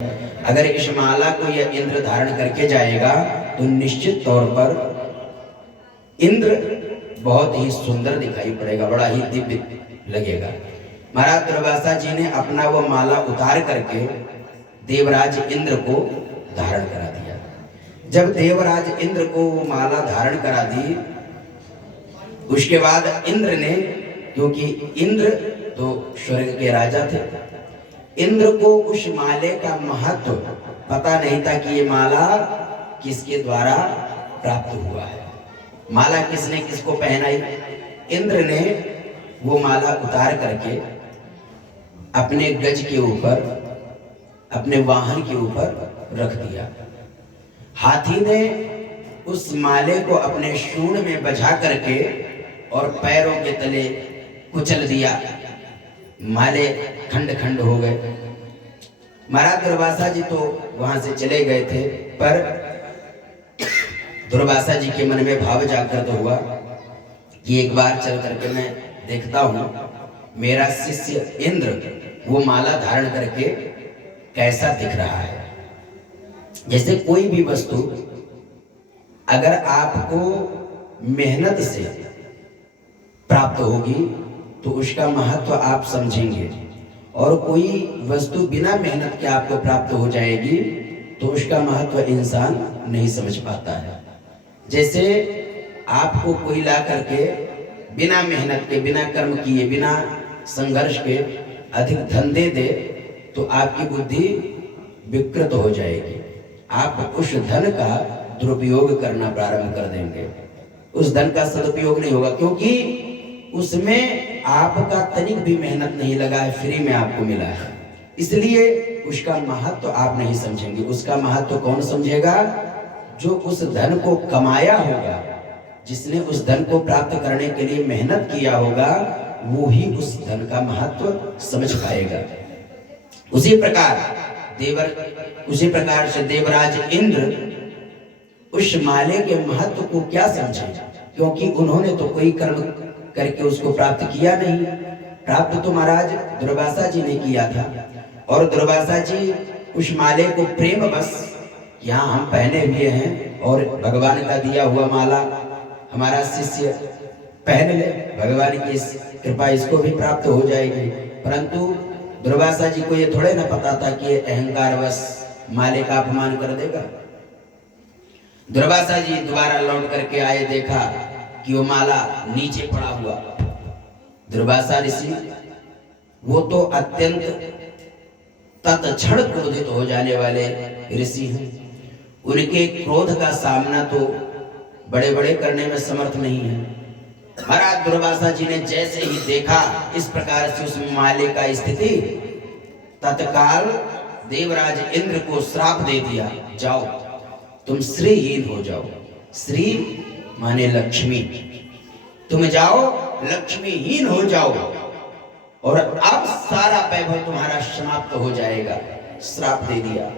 अगर इस माला को यह इंद्र धारण करके जाएगा तो निश्चित तौर पर इंद्र बहुत ही सुंदर दिखाई पड़ेगा, बड़ा ही दिव्य लगेगा। महाराज दुर्वासा जी ने अपना वो माला उतार करके देवराज इंद्र को धारण करा दिया। जब देवराज इंद्र को वो माला धारण करा दी, उसके बाद इंद्र ने, क्योंकि इंद्र तो स्वर्ग के राजा थे, इंद्र को उस माले का महत्व पता नहीं था कि ये माला किसके द्वारा प्राप्त हुआ है, माला किसने किसको पहनाई। इंद्र ने वो माला उतार करके अपने गज के ऊपर, अपने वाहन के ऊपर रख दिया। हाथी ने उस माले को अपने सूंड में बजा करके और पैरों के तले कुचल दिया, माले खंड खंड हो गए। महाराज दुर्वासा जी तो वहां से चले गए थे, पर दुर्वासा जी के मन में भाव जागृत हुआ कि एक बार चल करके मैं देखता हूं मेरा शिष्य इंद्र वो माला धारण करके कैसा दिख रहा है। जैसे कोई भी वस्तु अगर आपको मेहनत से प्राप्त होगी तो उसका महत्व आप समझेंगे, और कोई वस्तु बिना मेहनत के आपको प्राप्त हो जाएगी तो उसका महत्व इंसान नहीं समझ पाता है। जैसे आपको कोई ला करके बिना मेहनत के, बिना कर्म किए, बिना संघर्ष के अधिक धन दे दे तो आपकी बुद्धि विकृत हो जाएगी, आप उस धन का दुरुपयोग करना प्रारंभ कर देंगे, उस धन का सदुपयोग नहीं होगा, क्योंकि उसमें आपका तनिक भी मेहनत नहीं लगा है, फ्री में आपको मिला है, इसलिए उसका महत्व आप नहीं समझेंगे। उसका महत्व कौन समझेगा? जो उस धन को कमाया होगा, जिसने उस धन को प्राप्त करने के लिए मेहनत किया होगा, वो ही उस धन का महत्व समझ पाएगा। उसी प्रकार से देवराज इंद्र उस माले के महत्व को क्या समझे, क्योंकि उन्होंने तो कोई कर्म करके उसको प्राप्त किया नहीं, प्राप्त तो महाराज दुर्वासा जी ने किया था। और दुर्वासा जी उस माले को प्रेम बस, यहाँ हम पहने हुए हैं और भगवान का दिया हुआ माला हमारा शिष्य पहन ले, भगवान की कृपा इसको भी प्राप्त हो जाएगी, परंतु दुर्वासा जी को ये थोड़े ना पता था कि अहंकार वश माले का अपमान कर देगा। दुर्वासा जी दोबारा लौट करके आए, देखा कि वो माला नीचे पड़ा हुआ। दुर्वासा ऋषि वो तो अत्यंत तत्क्षण क्रोधित हो जाने वाले ऋषि हैं, उनके क्रोध का सामना तो बड़े बड़े करने में समर्थ नहीं है। महाराज दुर्वासा जी ने जैसे ही देखा इस प्रकार से उस माले का स्थिति, तत्काल देवराज इंद्र को श्राप दे दिया, जाओ तुम श्रीहीन हो जाओ। श्री माने लक्ष्मी, तुम जाओ लक्ष्मीहीन हो जाओ, और अब सारा वैभव तुम्हारा समाप्त हो जाएगा। श्राप दे दिया,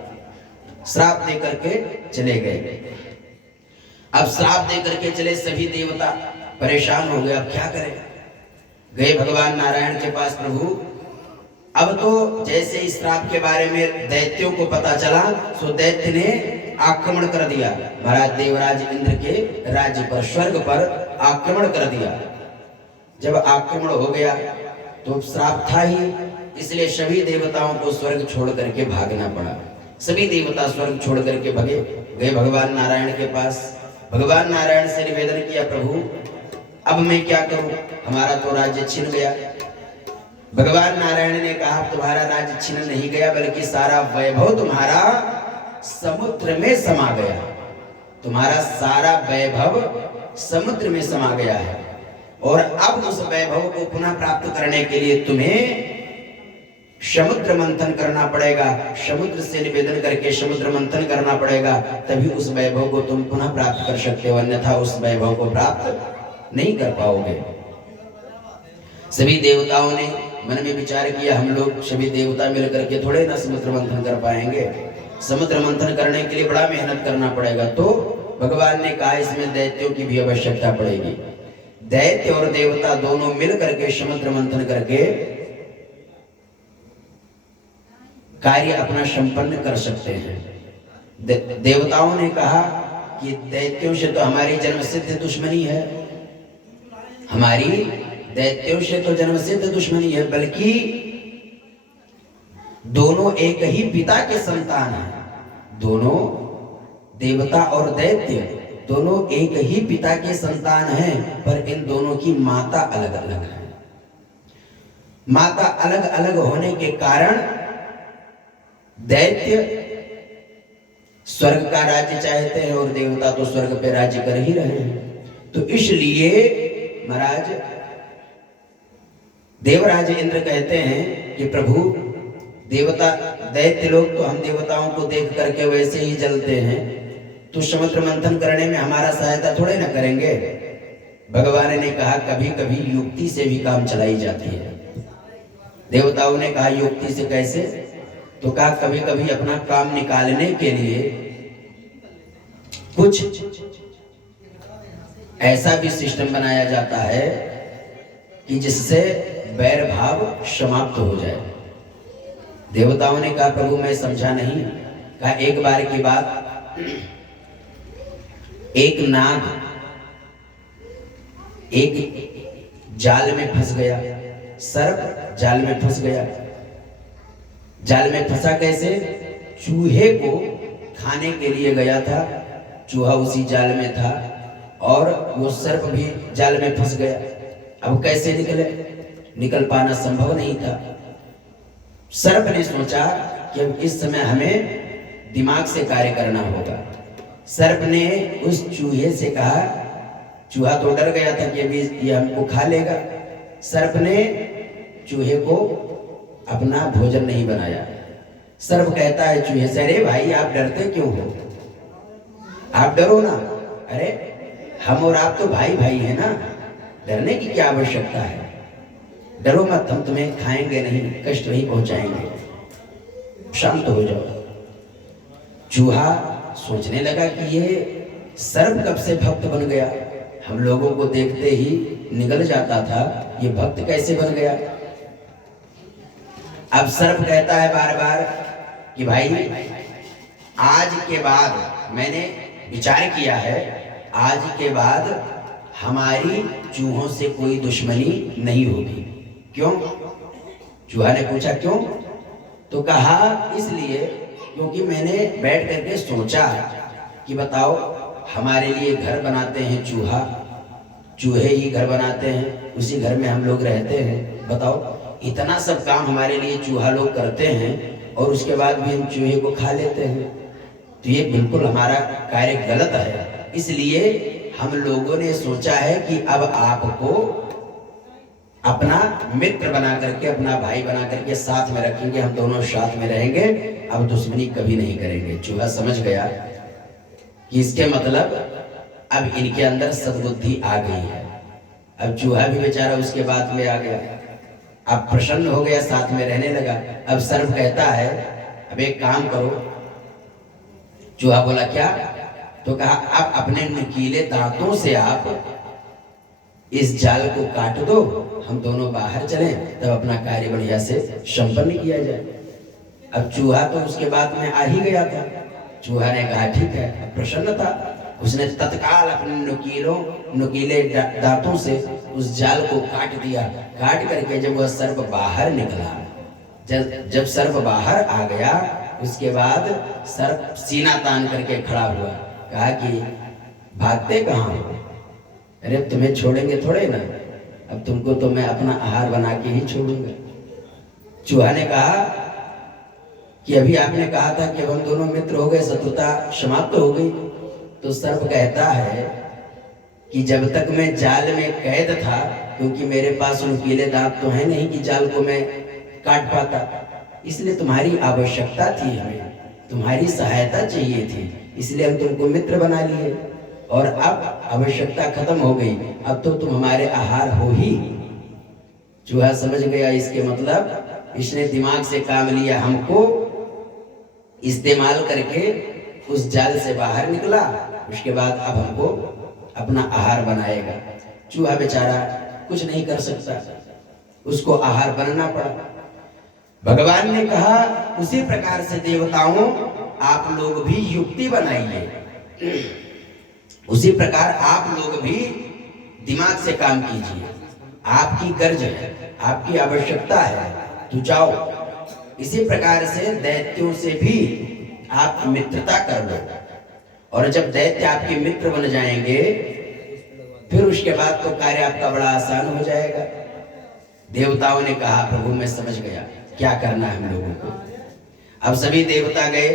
श्राप दे करके चले गए। अब श्राप दे करके चले, सभी देवता परेशान हो गए, अब क्या करें। गए भगवान नारायण के पास, प्रभु अब तो जैसे इस श्राप के बारे में दैत्यों को पता चला, सो दैत्य ने आक्रमण कर दिया महाराज देवराज इंद्र के राज्य पर, स्वर्ग पर आक्रमण कर दिया। जब आक्रमण हो गया तो श्राप था ही, इसलिए सभी देवताओं को स्वर्ग छोड़ करके भागना पड़ा। सभी देवता स्वर्ग छोड़ करके भगे, गए भगवान नारायण के पास। भगवान नारायण से निवेदन किया, प्रभु अब मैं क्या करूं, हमारा तो राज्य छिन गया। भगवान नारायण ने कहा, तुम्हारा राज्य छिन नहीं गया, बल्कि सारा वैभव तुम्हारा समुद्र में समा गया, तुम्हारा सारा वैभव समुद्र में समा गया है, और अब उस वैभव को पुनः प्राप्त करने के लिए तुम्हें समुद्र मंथन करना पड़ेगा, समुद्र से निवेदन करके समुद्र मंथन करना पड़ेगा, तभी उस वैभव को तुम पुनः प्राप्त कर सकते हो, अन्यथा उस वैभव को प्राप्त नहीं कर पाओगे। सभी देवताओं ने मन में विचार किया, हम लोग सभी देवता मिलकर के थोड़े ना समुद्र मंथन कर पाएंगे, समुद्र मंथन करने के लिए बड़ा मेहनत करना पड़ेगा। तो भगवान ने कहा, इसमें दैत्यों की भी आवश्यकता पड़ेगी। दैत्य और देवता दोनों मिल करके समुद्र मंथन करके कार्य अपना संपन्न कर सकते हैं। देवताओं ने कहा कि दैत्यों से तो हमारी जन्मसिद्ध दुश्मनी है, हमारी दैत्यों से तो जन्मसिद्ध दुश्मनी है, बल्कि दोनों एक ही पिता के संतान हैं। दोनों देवता और दैत्य दोनों एक ही पिता के संतान हैं, पर इन दोनों की माता अलग अलग है। माता अलग अलग होने के कारण दैत्य स्वर्ग का राज्य चाहते हैं और देवता तो स्वर्ग पे राज्य कर ही रहे हैं। तो इसलिए महाराज देवराज इंद्र कहते हैं कि प्रभु, देवता दैत्य लोग तो हम देवताओं को देख करके वैसे ही जलते हैं, तो समुद्र मंथन करने में हमारा सहायता थोड़े ना करेंगे। भगवान ने कहा कभी कभी युक्ति से भी काम चलाई जाती है। देवताओं ने कहा युक्ति से कैसे? तो कहा कभी कभी अपना काम निकालने के लिए कुछ ऐसा भी सिस्टम बनाया जाता है कि जिससे बैर भाव समाप्त हो जाए। देवताओं ने कहा प्रभु मैं समझा नहीं। कहा एक बार की बात, एक नाग एक जाल में फंस गया, सर्प जाल में फंस गया। जाल में फंसा कैसे? चूहे को खाने के लिए गया था, चूहा उसी जाल में था और वो सर्प भी जाल में फंस गया। अब कैसे निकले? निकल पाना संभव नहीं था। सर्प ने सोचा कि अब इस समय हमें दिमाग से कार्य करना होगा। सर्प ने उस चूहे से कहा, चूहा तो डर गया था कि अभी ये हमको खा लेगा। सर्प ने चूहे को अपना भोजन नहीं बनाया। सर्प कहता है चूहे से, अरे भाई आप डरते क्यों हो? आप डरो ना, अरे हम और आप तो भाई भाई है ना, डरने की क्या आवश्यकता है? डरो मत, हम तुम्हें खाएंगे नहीं, कष्ट नहीं पहुंचाएंगे, शांत हो जाओ। चूहा सोचने लगा कि ये सर्प कब से भक्त बन गया? हम लोगों को देखते ही निगल जाता था, ये भक्त कैसे बन गया? अब सर्प कहता है बार बार कि भाई आज के बाद मैंने विचार किया है, आज के बाद हमारी चूहों से कोई दुश्मनी नहीं होगी। क्यों? चूहा ने पूछा क्यों? तो कहा इसलिए क्योंकि मैंने बैठ करके सोचा कि बताओ हमारे लिए घर बनाते हैं चूहा, चूहे ही घर बनाते हैं, उसी घर में हम लोग रहते हैं। बताओ इतना सब काम हमारे लिए चूहा लोग करते हैं और उसके बाद भी हम चूहे को खा लेते हैं, तो ये बिल्कुल हमारा कार्य गलत है। इसलिए हम लोगों ने सोचा है कि अब आपको अपना मित्र बना करके, अपना भाई बना करके साथ में रखेंगे, हम दोनों साथ में रहेंगे, अब दुश्मनी कभी नहीं करेंगे। चूहा समझ गया कि इसके मतलब अब इनके अंदर सद्बुद्धि आ गई है। अब चूहा भी बेचारा उसके बात में आ गया, अब प्रसन्न हो गया, साथ में रहने लगा। अब सर्प कहता है अब एक काम करो। चूहा बोला क्या? तो कहा अब अपने नुकीले दांतों से आप इस जाल को काट दो, हम दोनों बाहर चलें, तब अपना कार्य बढ़िया से संपन्न किया जाए। अब चूहा तो उसके बाद में आ ही गया था। चूहा ने कहा ठीक है, अब प्रसन्न था। उसने तत्काल अपने नुकीले दांतों से उस जाल को काट दिया। काट करके जब वह सर्प बाहर निकला, जब सर्प बाहर आ गया, उसके बाद सर्प सीना तान करके खड़ा हुआ। कहा कि भागते कहाँ हो? अरे तुम्हें छोड़ेंगे थोड़े ना, अब तुमको तो मैं अपना आहार बना के ही छोड़ूंगा। चूहा ने कहा कि अभी आपने कहा था कि हम दोनों मित्र हो गए, शत्रुता समाप्त हो गई। तो सर्प कहता है कि जब तक मैं जाल में कैद था, क्योंकि मेरे पास नुकीले दांत तो है नहीं कि जाल को मैं काट पाता, इसलिए तुम्हारी आवश्यकता थी, हमें तुम्हारी सहायता चाहिए थी, इसलिए हम तुमको मित्र बना लिए। और अब आवश्यकता खत्म हो गई, अब तो तुम हमारे आहार हो ही। चूहा समझ गया इसके मतलब इसने दिमाग से काम लिया, हमको इस्तेमाल करके उस जाल से बाहर निकला, उसके बाद अब हमको अपना आहार बनाएगा। चूहा बेचारा कुछ नहीं कर सकता, उसको आहार बनना पड़ा। भगवान ने कहा उसी प्रकार से देवताओं आप लोग भी युक्ति बनाइए, उसी प्रकार आप लोग भी दिमाग से काम कीजिए। आपकी गर्ज है, आपकी आवश्यकता है, तो जाओ इसी प्रकार से दैत्यों से भी आप मित्रता कर लो, और जब दैत्य आपके मित्र बन जाएंगे फिर उसके बाद तो कार्य आपका बड़ा आसान हो जाएगा। देवताओं ने कहा प्रभु मैं समझ गया क्या करना है हम लोगों को। अब सभी देवता गए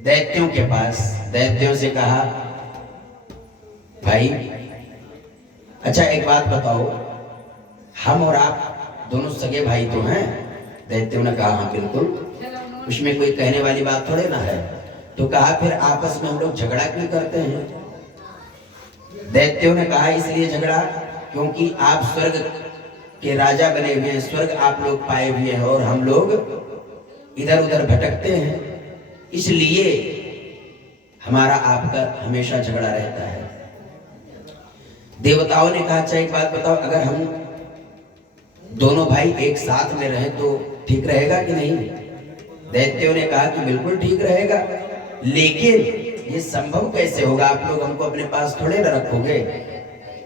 दैत्यों के पास, दैत्यों से कहा भाई अच्छा एक बात बताओ, हम और आप दोनों सगे भाई तो हैं? दैत्यों ने कहा हाँ बिल्कुल, उसमें कोई कहने वाली बात थोड़े ना है। तो कहा फिर आपस में हम लोग झगड़ा क्यों करते हैं? दैत्यों ने कहा इसलिए झगड़ा क्योंकि आप स्वर्ग के राजा बने हुए हैं, स्वर्ग आप लोग पाए हुए हैं और हम लोग इधर उधर भटकते हैं, इसलिए हमारा आपका हमेशा झगड़ा रहता है। देवताओं ने कहा अच्छा एक बात बताओ, अगर हम दोनों भाई एक साथ में रहे तो ठीक रहेगा कि नहीं? दैत्यों ने कहा कि बिल्कुल ठीक रहेगा, लेकिन ये संभव कैसे होगा? आप लोग हमको अपने पास थोड़े न रखोगे।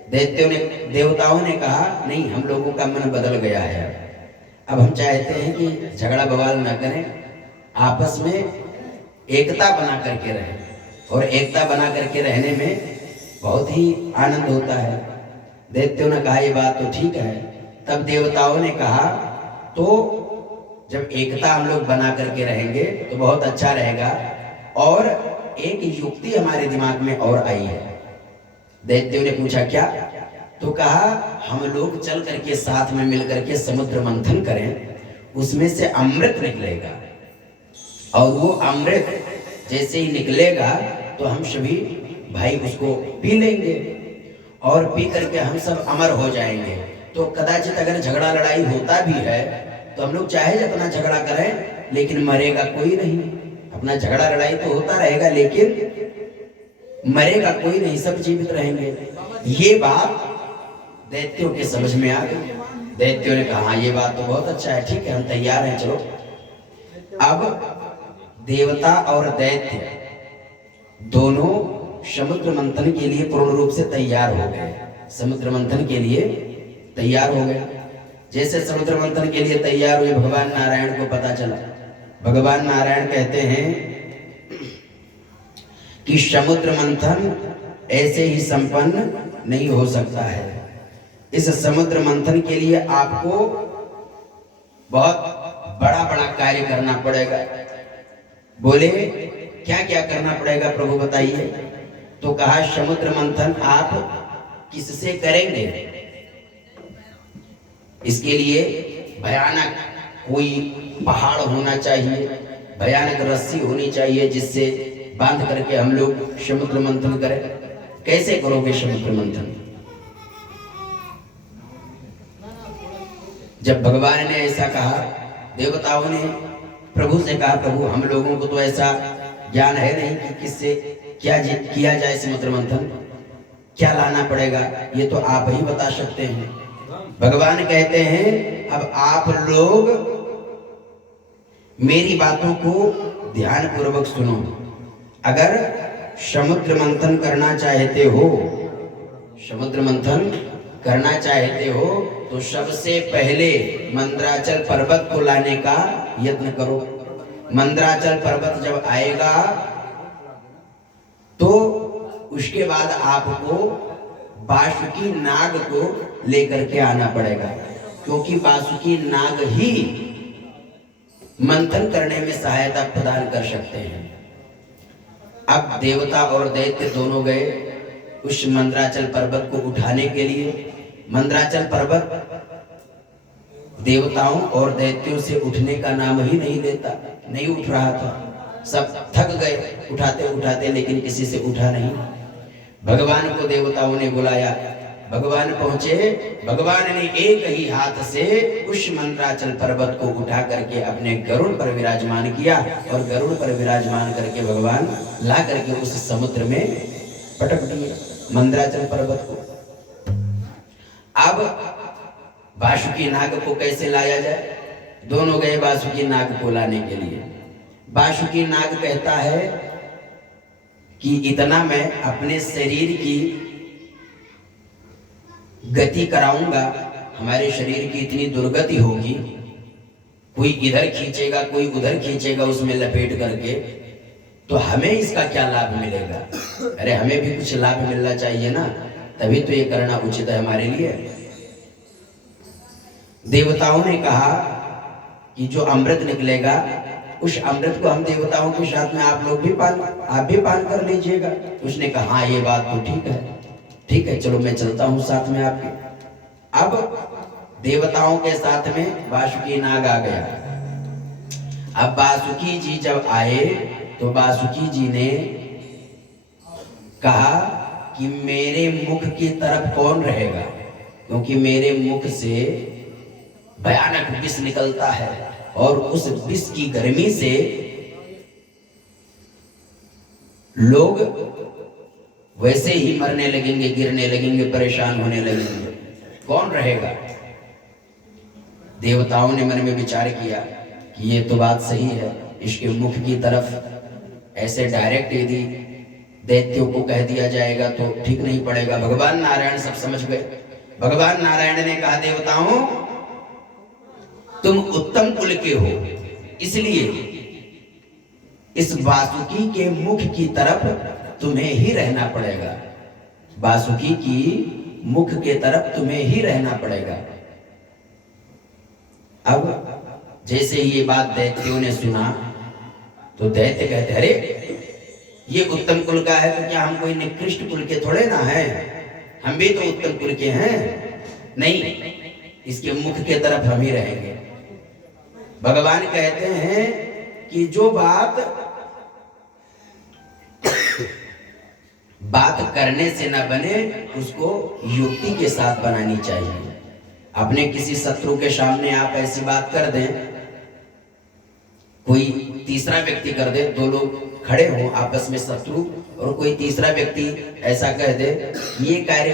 देवताओं ने कहा नहीं, हम लोगों का मन बदल गया है, अब हम चाहते हैं कि झगड़ा बवाल न करें, आपस में एकता बना करके रहें, और एकता बना करके रहने में बहुत ही आनंद होता है। दैत्यों ने कहा ये बात तो ठीक है। तब देवताओं ने कहा तो जब एकता हम लोग बना करके रहेंगे तो बहुत अच्छा रहेगा, और एक युक्ति हमारे दिमाग में और आई है। दैत्यों ने पूछा क्या? तो कहा हम लोग चल करके साथ में मिल करके समुद्र मंथन करें, उसमें से अमृत निकलेगा, और वो अमृत जैसे ही निकलेगा तो हम सभी भाई उसको पी लेंगे, और पी करके हम सब अमर हो जाएंगे। तो कदाचित अगर झगड़ा लड़ाई होता भी है तो हम लोग चाहे अपना झगड़ा करें लेकिन मरेगा कोई नहीं। अपना झगड़ा लड़ाई तो होता रहेगा लेकिन मरेगा कोई नहीं, सब जीवित रहेंगे। ये बात दैत्यों के समझ में आ गई। दैत्यों ने कहा ये बात तो बहुत अच्छा है, ठीक है हम तैयार हैं, चलो। अब देवता और दैत्य दोनों समुद्र मंथन के लिए पूर्ण रूप से तैयार हो गए। समुद्र मंथन के लिए तैयार हो गए। जैसे समुद्र मंथन के लिए तैयार हुए, भगवान नारायण को पता चला। भगवान नारायण कहते हैं कि समुद्र मंथन ऐसे ही संपन्न नहीं हो सकता है। इस समुद्र मंथन के लिए आपको बहुत बड़ा बड़ा कार्य करना पड़ेगा। बोले क्या क्या करना पड़ेगा प्रभु बताइए? तो कहा समुद्र मंथन आप किससे करेंगे? इसके लिए भयानक कोई पहाड़ होना चाहिए, भयानक रस्सी होनी चाहिए जिससे बांध करके हम लोग समुद्र मंथन करें। कैसे करोगे समुद्र मंथन? जब भगवान ने ऐसा कहा, देवताओं ने प्रभु से कहा प्रभु हम लोगों को तो ऐसा ज्ञान है नहीं कि किससे क्या किया जाए समुद्र मंथन, क्या लाना पड़ेगा, ये तो आप ही बता सकते हैं। भगवान कहते हैं अब आप लोग मेरी बातों को ध्यान पूर्वक सुनो। अगर समुद्र मंथन करना चाहते हो, समुद्र मंथन करना चाहते हो तो सबसे पहले मंदराचल पर्वत को लाने का यत्न करो। मंदराचल पर्वत जब आएगा तो उसके बाद आपको बासुकी नाग को लेकर के आना पड़ेगा, क्योंकि बासुकी नाग ही मंथन करने में सहायता प्रदान कर सकते हैं। अब देवता और दैत्य दोनों गए उस मंदराचल पर्वत को उठाने के लिए। मंदराचल पर्वत देवताओं और दैत्यों से उठने का नाम ही नहीं लेता, नहीं उठ रहा था। सब थक गए उठाते उठाते, लेकिन किसी से उठा नहीं। भगवान को देवताओं ने बुलाया, भगवान पहुंचे। भगवान ने एक ही हाथ से उस मंदराचल पर्वत को उठा करके अपने गरुड़ पर विराजमान किया, और गरुड़ पर विराजमान करके भगवान ला करके उस समुद्र में पटक दिए मंदराचल पर्वत को। अब बासुकी नाग को कैसे लाया जाए? दोनों गए वासुकी नाग को लाने के लिए। वासुकी नाग कहता है कि इतना मैं अपने शरीर की गति कराऊंगा, हमारे शरीर की इतनी दुर्गति होगी, कोई इधर खींचेगा कोई उधर खींचेगा उसमें लपेट करके, तो हमें इसका क्या लाभ मिलेगा? अरे हमें भी कुछ लाभ मिलना चाहिए ना, तभी तो ये करना उचित है हमारे लिए। देवताओं ने कहा कि जो अमृत निकलेगा उस अमृत को हम देवताओं के साथ में आप लोग भी आप भी पान कर लीजिएगा। उसने कहा हाँ ये बात तो ठीक है चलो मैं चलता हूँ साथ में आपके। अब देवताओं के साथ में वासुकी नाग आ गया। अब वासुकी जी जब आए तो वासुकी जी ने कहा कि मेरे मुख की तरफ कौन रहेगा, क्योंकि मेरे मुख से भयानक विष निकलता है और उस विष की गर्मी से लोग वैसे ही मरने लगेंगे, गिरने लगेंगे, परेशान होने लगेंगे। कौन रहेगा? देवताओं ने मन में विचार किया कि ये तो बात सही है, इसके मुख की तरफ ऐसे डायरेक्ट यदि दैत्यों को कह दिया जाएगा तो ठीक नहीं पड़ेगा। भगवान नारायण सब समझ गए। भगवान नारायण ने कहा देवताओं तुम उत्तम कुल के हो, इसलिए इस वासुकी के मुख की तरफ तुम्हें ही रहना पड़ेगा। वासुकी की मुख के तरफ तुम्हें ही रहना पड़ेगा। अब जैसे ये बात दैत्यों ने सुना तो दैत्य कहते अरे ये उत्तम कुल का है तो क्या हम कोई निकृष्ट कुल के थोड़े ना हैं, हम भी तो उत्तम कुल के हैं। नहीं, इसके मुख के तरफ हम ही रहेंगे। भगवान कहते हैं कि जो बात करने से ना बने उसको युक्ति के साथ बनानी चाहिए। अपने किसी शत्रु के सामने आप ऐसी बात कर दें, कोई तीसरा व्यक्ति कर दे, दो लोग खड़े हों आपस में शत्रु, और कोई तीसरा व्यक्ति ऐसा कह दे ये कार्य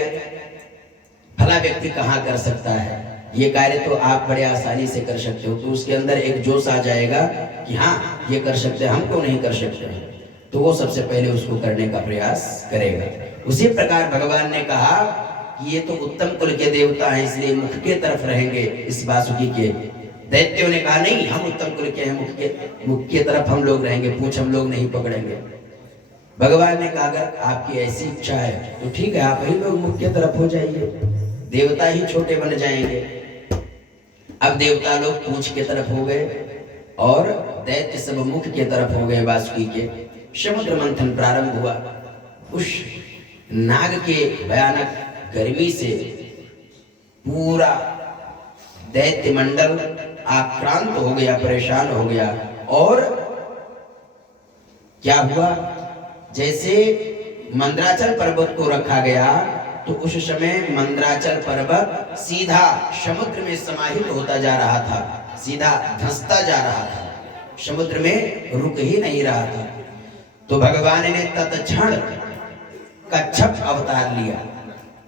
फला व्यक्ति कहाँ कर सकता है, ये कार्य तो आप बड़े आसानी से कर सकते हो, तो उसके अंदर एक जोश आ जाएगा कि हाँ ये कर सकते हैं, हम क्यों नहीं कर सकते, तो वो सबसे पहले उसको करने का प्रयास करेगा। उसी प्रकार भगवान ने कहा कि ये तो उत्तम कुल के देवता हैं, इसलिए मुख के तरफ रहेंगे इस वासुकी के। दैत्यों ने कहा नहीं हम उत्तम कुल के हैं, मुख के तरफ हम लोग रहेंगे, पूंछ हम लोग नहीं पकड़ेंगे। भगवान ने कहा अगर आपकी ऐसी इच्छा है तो ठीक है, आप ही लोग मुख के तरफ हो जाइए, देवता ही छोटे बन जाएंगे। अब देवता लोग पूंछ के तरफ हो गए और दैत्य सब मुख के तरफ हो गए वासुकी के। समुद्र मंथन प्रारंभ हुआ। उस नाग के भयानक गर्मी से पूरा दैत्य मंडल आक्रांत हो गया, परेशान हो गया। और क्या हुआ, जैसे मंदराचल पर्वत को रखा गया तो उस समय मंदराचल पर्वत सीधा समुद्र में समाहित होता जा रहा था, सीधा धंसता जा रहा था, समुद्र में रुक ही नहीं रहा था। तो भगवान ने तत्क्षण कच्छप अवतार लिया।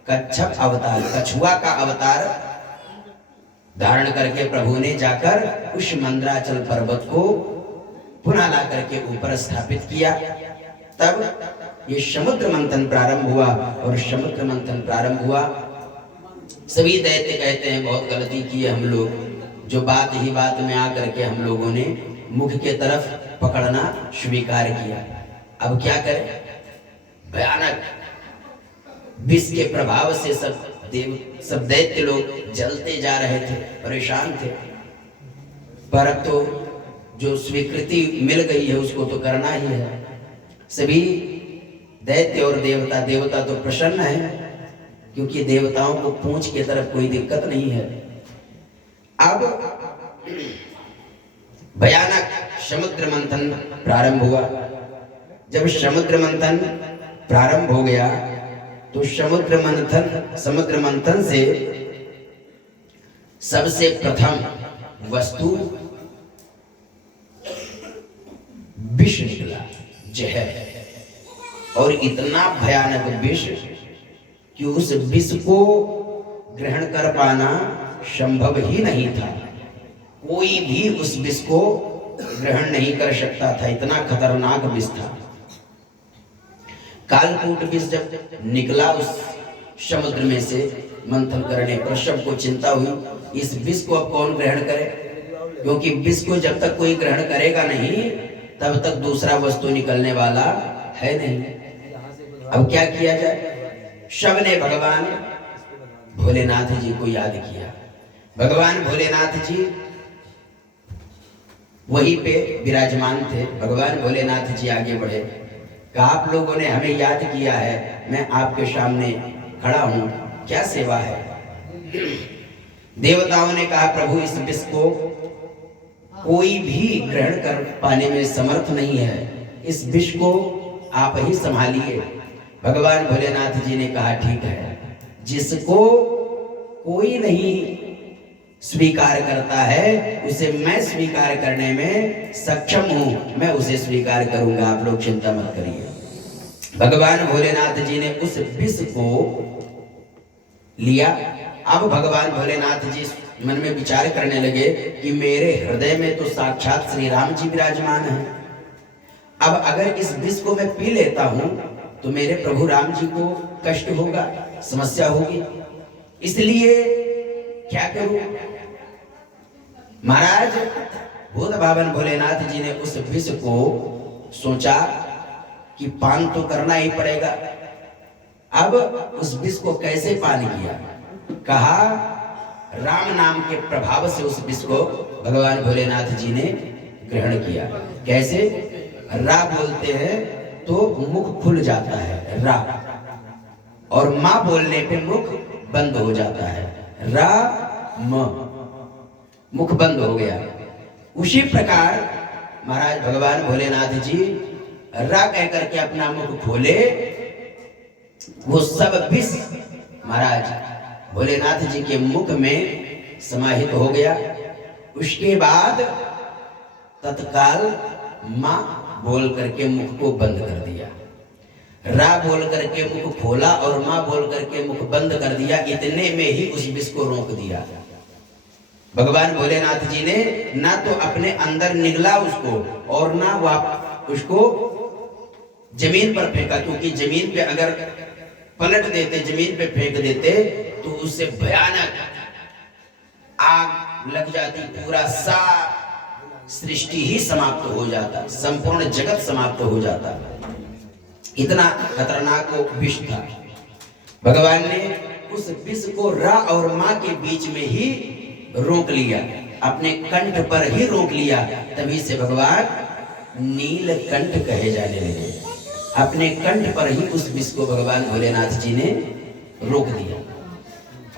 कच्छप अवतार, कछुआ का अवतार धारण करके प्रभु ने जाकर उस मंदराचल पर्वत को पुनः ला करके ऊपर स्थापित किया। तब ये समुद्र मंथन प्रारंभ हुआ। और समुद्र मंथन प्रारंभ हुआ, सभी दैत्य कहते हैं बहुत गलती की है हम लोग, जो बात ही बात में आकर के हम लोगों ने मुख के तरफ पकड़ना स्वीकार किया। अब क्या करें, भयानक विष के प्रभाव से सब दैत्य लोग जलते जा रहे थे, परेशान थे। पर अब तो जो स्वीकृति मिल गई है उसको तो करना ही है। सभी दैत्य और देवता तो प्रसन्न है, क्योंकि देवताओं को पूंछ के तरफ कोई दिक्कत नहीं है। अब भयानक समुद्र मंथन प्रारंभ हुआ। जब समुद्र मंथन प्रारंभ हो गया तो समुद्र मंथन से सबसे प्रथम वस्तु विष निकला, जहर। और इतना भयानक विष कि उस विष को ग्रहण कर पाना संभव ही नहीं था। कोई भी उस विष को ग्रहण नहीं कर सकता था, इतना खतरनाक विष था। कालकूट विष जब निकला उस समुद्र में से मंथन करने पर सबको चिंता हुई, इस विष को अब कौन ग्रहण करे, क्योंकि विष को जब तक कोई ग्रहण करेगा नहीं तब तक दूसरा वस्तु निकलने वाला है नहीं। अब क्या किया जाए? सबने भगवान भोलेनाथ जी को याद किया। भगवान भोलेनाथ जी वहीं पे विराजमान थे। भगवान भोलेनाथ जी आगे बढ़े, कहा आप लोगों ने हमें याद किया है, मैं आपके सामने खड़ा हूं, क्या सेवा है? देवताओं ने कहा प्रभु इस विष को कोई भी ग्रहण कर पाने में समर्थ नहीं है, इस विष को आप ही संभालिए। भगवान भोलेनाथ जी ने कहा ठीक है, जिसको कोई नहीं स्वीकार करता है उसे मैं स्वीकार करने में सक्षम हूं, मैं उसे स्वीकार करूंगा, आप लोग चिंता मत करिए। भगवान भोलेनाथ जी ने उस विष को लिया। अब भगवान भोलेनाथ जी मन में विचार करने लगे कि मेरे हृदय में तो साक्षात श्री राम जी विराजमान हैं। अब अगर इस विष को मैं पी लेता हूं तो मेरे प्रभु राम जी को कष्ट होगा, समस्या होगी, इसलिए क्या करूं? महाराज भूत भावन भोलेनाथ जी ने उस विष को सोचा कि पान तो करना ही पड़ेगा। अब उस विष को कैसे पान किया? कहा राम नाम के प्रभाव से उस विष को भगवान भोलेनाथ जी ने ग्रहण किया। कैसे? रा बोलते हैं तो मुख खुल जाता है, रा, और मां बोलने पे मुख बंद हो जाता है, रा म, मुख बंद हो गया। उसी प्रकार महाराज भगवान भोलेनाथ जी रा कह करके अपना मुख खोले, वो सब विष महाराज भोलेनाथ जी के मुख में समाहित हो गया। उसके बाद तत्काल मां बोल करके मुख को बंद कर दिया, रा बोल करके मुख खोला और मां बोल करके मुख बंद कर दिया। इतने में ही उस विष को रोक दिया। भगवान भोलेनाथ जी ने ना तो अपने अंदर निगला उसको और ना वह उसको जमीन पर फेंका, क्योंकि जमीन पे अगर पलट देते, जमीन पे फेंक देते तो उससे भयानक आग लग जाती, पूरा सा सृष्टि ही समाप्त हो जाता, संपूर्ण जगत समाप्त हो जाता। इतना खतरनाक वो विष था। भगवान ने उस विष को रा और मां के बीच में ही रोक लिया, अपने कंठ पर ही रोक लिया। तभी से भगवान नीलकंठ कहे जाने लगे। अपने कंठ पर ही उस विष को भगवान भोलेनाथ जी ने रोक दिया।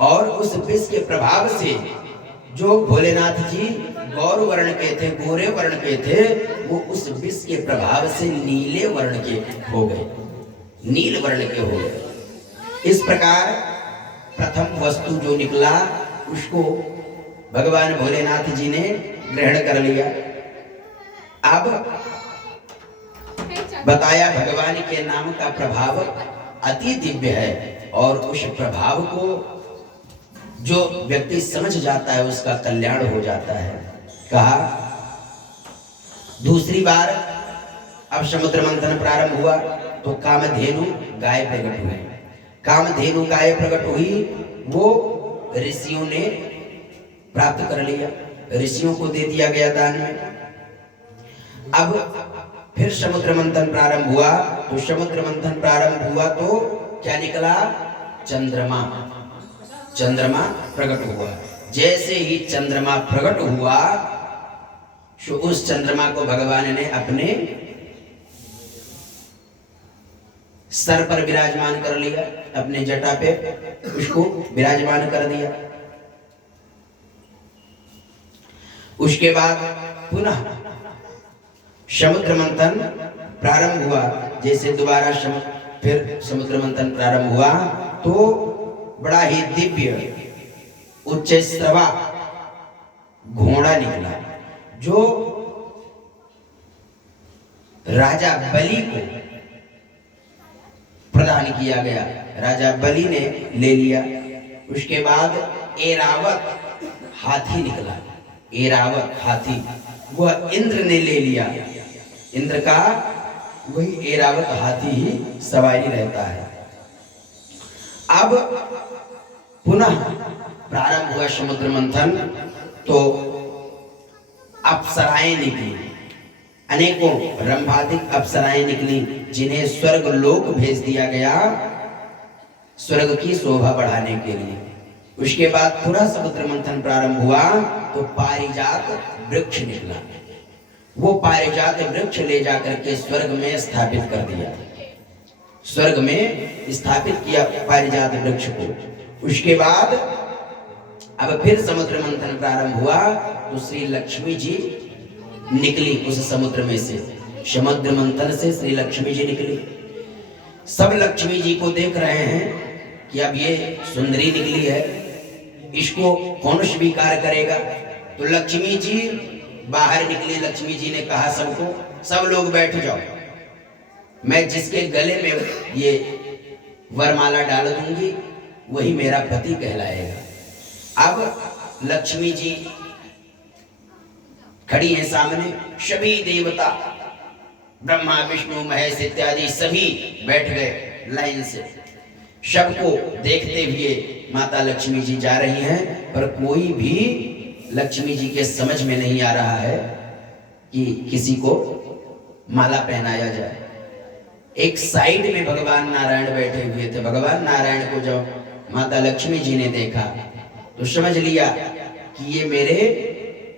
और उस विष के प्रभाव से जो भोलेनाथ जी गौर वर्ण के थे, गोरे वर्ण के थे, वो उस विष के प्रभाव से नीले वर्ण के हो गए, नील वर्ण के हो गए। इस प्रकार प्रथम वस्तु जो निकला उसको भगवान भोलेनाथ जी ने ग्रहण कर लिया। अब बताया भगवान के नाम का प्रभाव अति दिव्य है और उस प्रभाव को जो व्यक्ति समझ जाता है उसका कल्याण हो जाता है। कहा दूसरी बार अब समुद्र मंथन प्रारंभ हुआ तो कामधेनु गाय प्रकट हुई। कामधेनु गाय प्रकट हुई, वो ऋषियों ने प्राप्त कर लिया, ऋषियों को दे दिया गया दान में। अब फिर समुद्र मंथन प्रारंभ हुआ तो समुद्र मंथन प्रारंभ हुआ तो क्या निकला? चंद्रमा। चंद्रमा प्रकट हुआ। जैसे ही चंद्रमा प्रकट हुआ तो उस चंद्रमा को भगवान ने अपने सर पर विराजमान कर लिया, अपने जटा पे उसको विराजमान कर दिया। उसके बाद पुनः समुद्र मंथन प्रारंभ हुआ। जैसे दोबारा फिर समुद्र मंथन प्रारंभ हुआ तो बड़ा ही दिव्य उच्च श्रवा घोड़ा निकला, जो राजा बलि को प्रदान किया गया। राजा बलि ने ले लिया। उसके बाद ऐरावत हाथी निकला। ऐरावत हाथी वह इंद्र ने ले लिया। इंद्र का वही ऐरावत हाथी ही सवारी रहता है। अब पुनः प्रारंभ हुआ समुद्र मंथन। तो अप्सराएं निकली, अनेकों रंभादिक अप्सराएं निकली, जिन्हें स्वर्ग लोक भेज दिया गया स्वर्ग की शोभा बढ़ाने के लिए। उसके बाद पूरा समुद्र मंथन प्रारंभ हुआ तो पारिजात वृक्ष निकला। वो पारिजात वृक्ष ले जाकर के स्वर्ग में स्थापित कर दिया, स्वर्ग में स्थापित किया पारिजात वृक्ष को। उसके बाद अब फिर समुद्र मंथन प्रारंभ हुआ तो श्री लक्ष्मी जी निकली उस समुद्र में से। समुद्र मंथन से श्री लक्ष्मी जी निकली। सब लक्ष्मी जी को देख रहे हैं कि अब ये सुंदरी निकली है, इसको कौन स्वीकार करेगा। तो लक्ष्मी जी बाहर निकली। लक्ष्मी जी ने कहा सबको, सब लोग बैठ जाओ, मैं जिसके गले में ये वरमाला डाल दूंगी वही मेरा पति कहलाएगा। अब लक्ष्मी जी खड़ी हैं सामने। सभी देवता ब्रह्मा विष्णु महेश इत्यादि सभी बैठ गए लाइन से। सबको देखते हुए माता लक्ष्मी जी जा रही हैं, पर कोई भी लक्ष्मी जी के समझ में नहीं आ रहा है कि किसी को माला पहनाया जाए। एक साइड में भगवान नारायण बैठे हुए थे। भगवान नारायण को जब माता लक्ष्मी जी ने देखा तो समझ लिया कि ये मेरे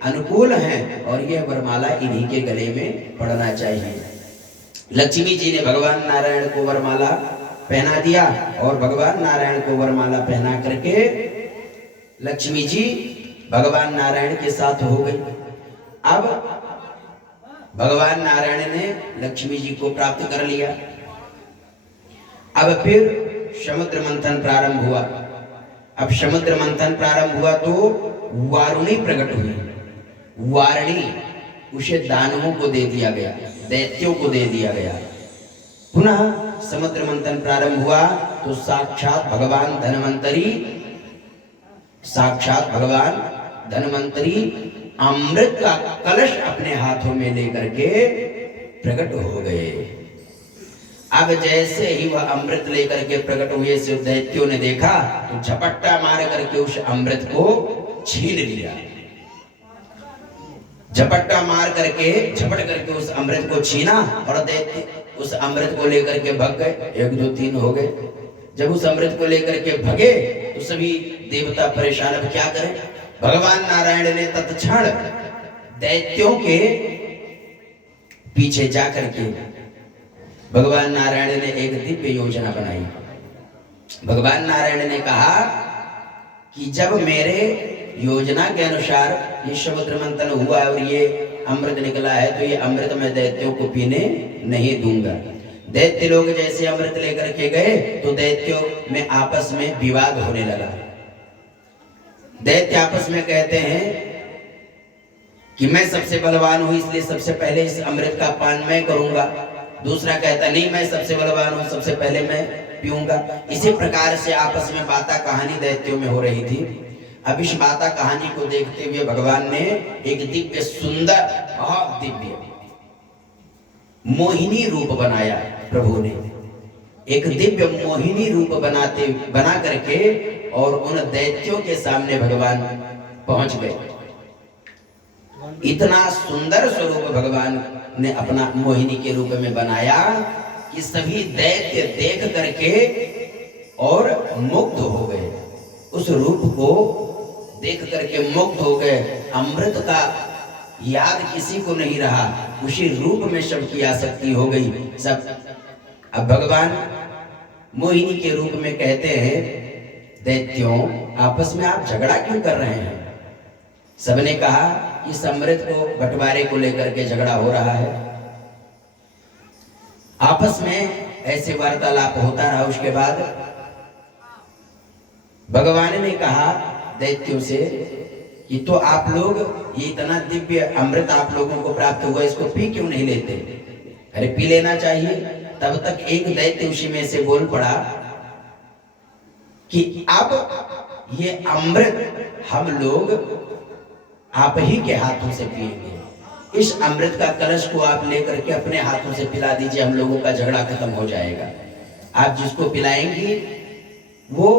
अनुकूल हैं और यह वरमाला इन्हीं के गले में पड़ना चाहिए। लक्ष्मी जी ने भगवान नारायण को वरमाला पहना दिया और भगवान नारायण को वरमाला पहना करके लक्ष्मी जी भगवान नारायण के साथ हो गई। अब भगवान नारायण ने लक्ष्मी जी को प्राप्त कर लिया। अब फिर समुद्र मंथन प्रारंभ हुआ। अब समुद्र मंथन प्रारंभ हुआ तो वारुणी प्रकट हुई। वारुणी उसे दानवों को दे दिया गया, दैत्यों को दे दिया गया। पुनः समुद्र मंथन प्रारंभ हुआ तो साक्षात भगवान धनवंतरी अमृत का कलश अपने हाथों में लेकर के प्रकट हो गए। अब जैसे ही वह अमृत लेकर के प्रकट हुए से दैत्यों ने देखा तो झपट्टा मार करके उस अमृत को छीन लिया। झपट्टा मार करके झपट करके उस अमृत को छीना और दैत्य उस अमृत को लेकर के भाग गए। 1 2 3 हो गए। जब उस अमृत को लेकर के भगे तो सभी देवता परेशान, अब क्या करें। भगवान नारायण ने तत्क्षण दैत्यों के पीछे जाकर के भगवान नारायण ने एक दिव्य योजना बनाई। भगवान नारायण ने कहा कि जब मेरे योजना के अनुसार ये समुद्र मंथन हुआ और ये अमृत निकला है तो ये अमृत मैं दैत्यों को पीने नहीं दूंगा। दैत्य लोग जैसे अमृत लेकर के गए तो दैत्यों में आपस में विवाद होने लगा। दैत्य आपस में कहते हैं कि मैं सबसे बलवान हूं इसलिए सबसे पहले इस अमृत का पान मैं करूंगा। दूसरा कहता नहीं मैं सबसे बलवान हूं, सबसे पहले मैं पीऊंगा। इसी प्रकार से आपस में बाता कहानी दैत्यों में हो रही थी। अब इस बाता कहानी को देखते हुए भगवान ने एक दिव्य सुंदर बहुत दिव्य मोहिनी रूप बनाया। प्रभु ने एक दिव्य मोहिनी रूप बना करके और उन दैत्यों के सामने भगवान पहुंच गए। इतना सुंदर स्वरूप भगवान ने अपना मोहिनी के रूप में बनाया कि सभी दैत्य देख करके और मुग्ध हो गए। उस रूप को देख करके मुग्ध हो गए। अमृत का याद किसी को नहीं रहा, उसी रूप में सबकी आसक्ति हो गई सब। अब भगवान मोहिनी के रूप में कहते हैं दैत्यों आपस में आप झगड़ा क्यों कर रहे हैं। सबने कहा कि इस अमृत को बंटवारे को लेकर के झगड़ा हो रहा है। आपस में ऐसे वार्तालाप होता रहा। उसके बाद भगवान ने कहा दैत्यों से कि तो आप लोग ये इतना दिव्य अमृत आप लोगों को प्राप्त हुआ, इसको पी क्यों नहीं लेते। अरे पी लेना चाहिए। तब तक एक दैत्य उसी में से बोल पड़ा कि अब ये अमृत हम लोग आप ही के हाथों से पिएंगे। इस अमृत का कलश को आप लेकर के अपने हाथों से पिला दीजिए, हम लोगों का झगड़ा खत्म हो जाएगा। आप जिसको पिलाएंगी वो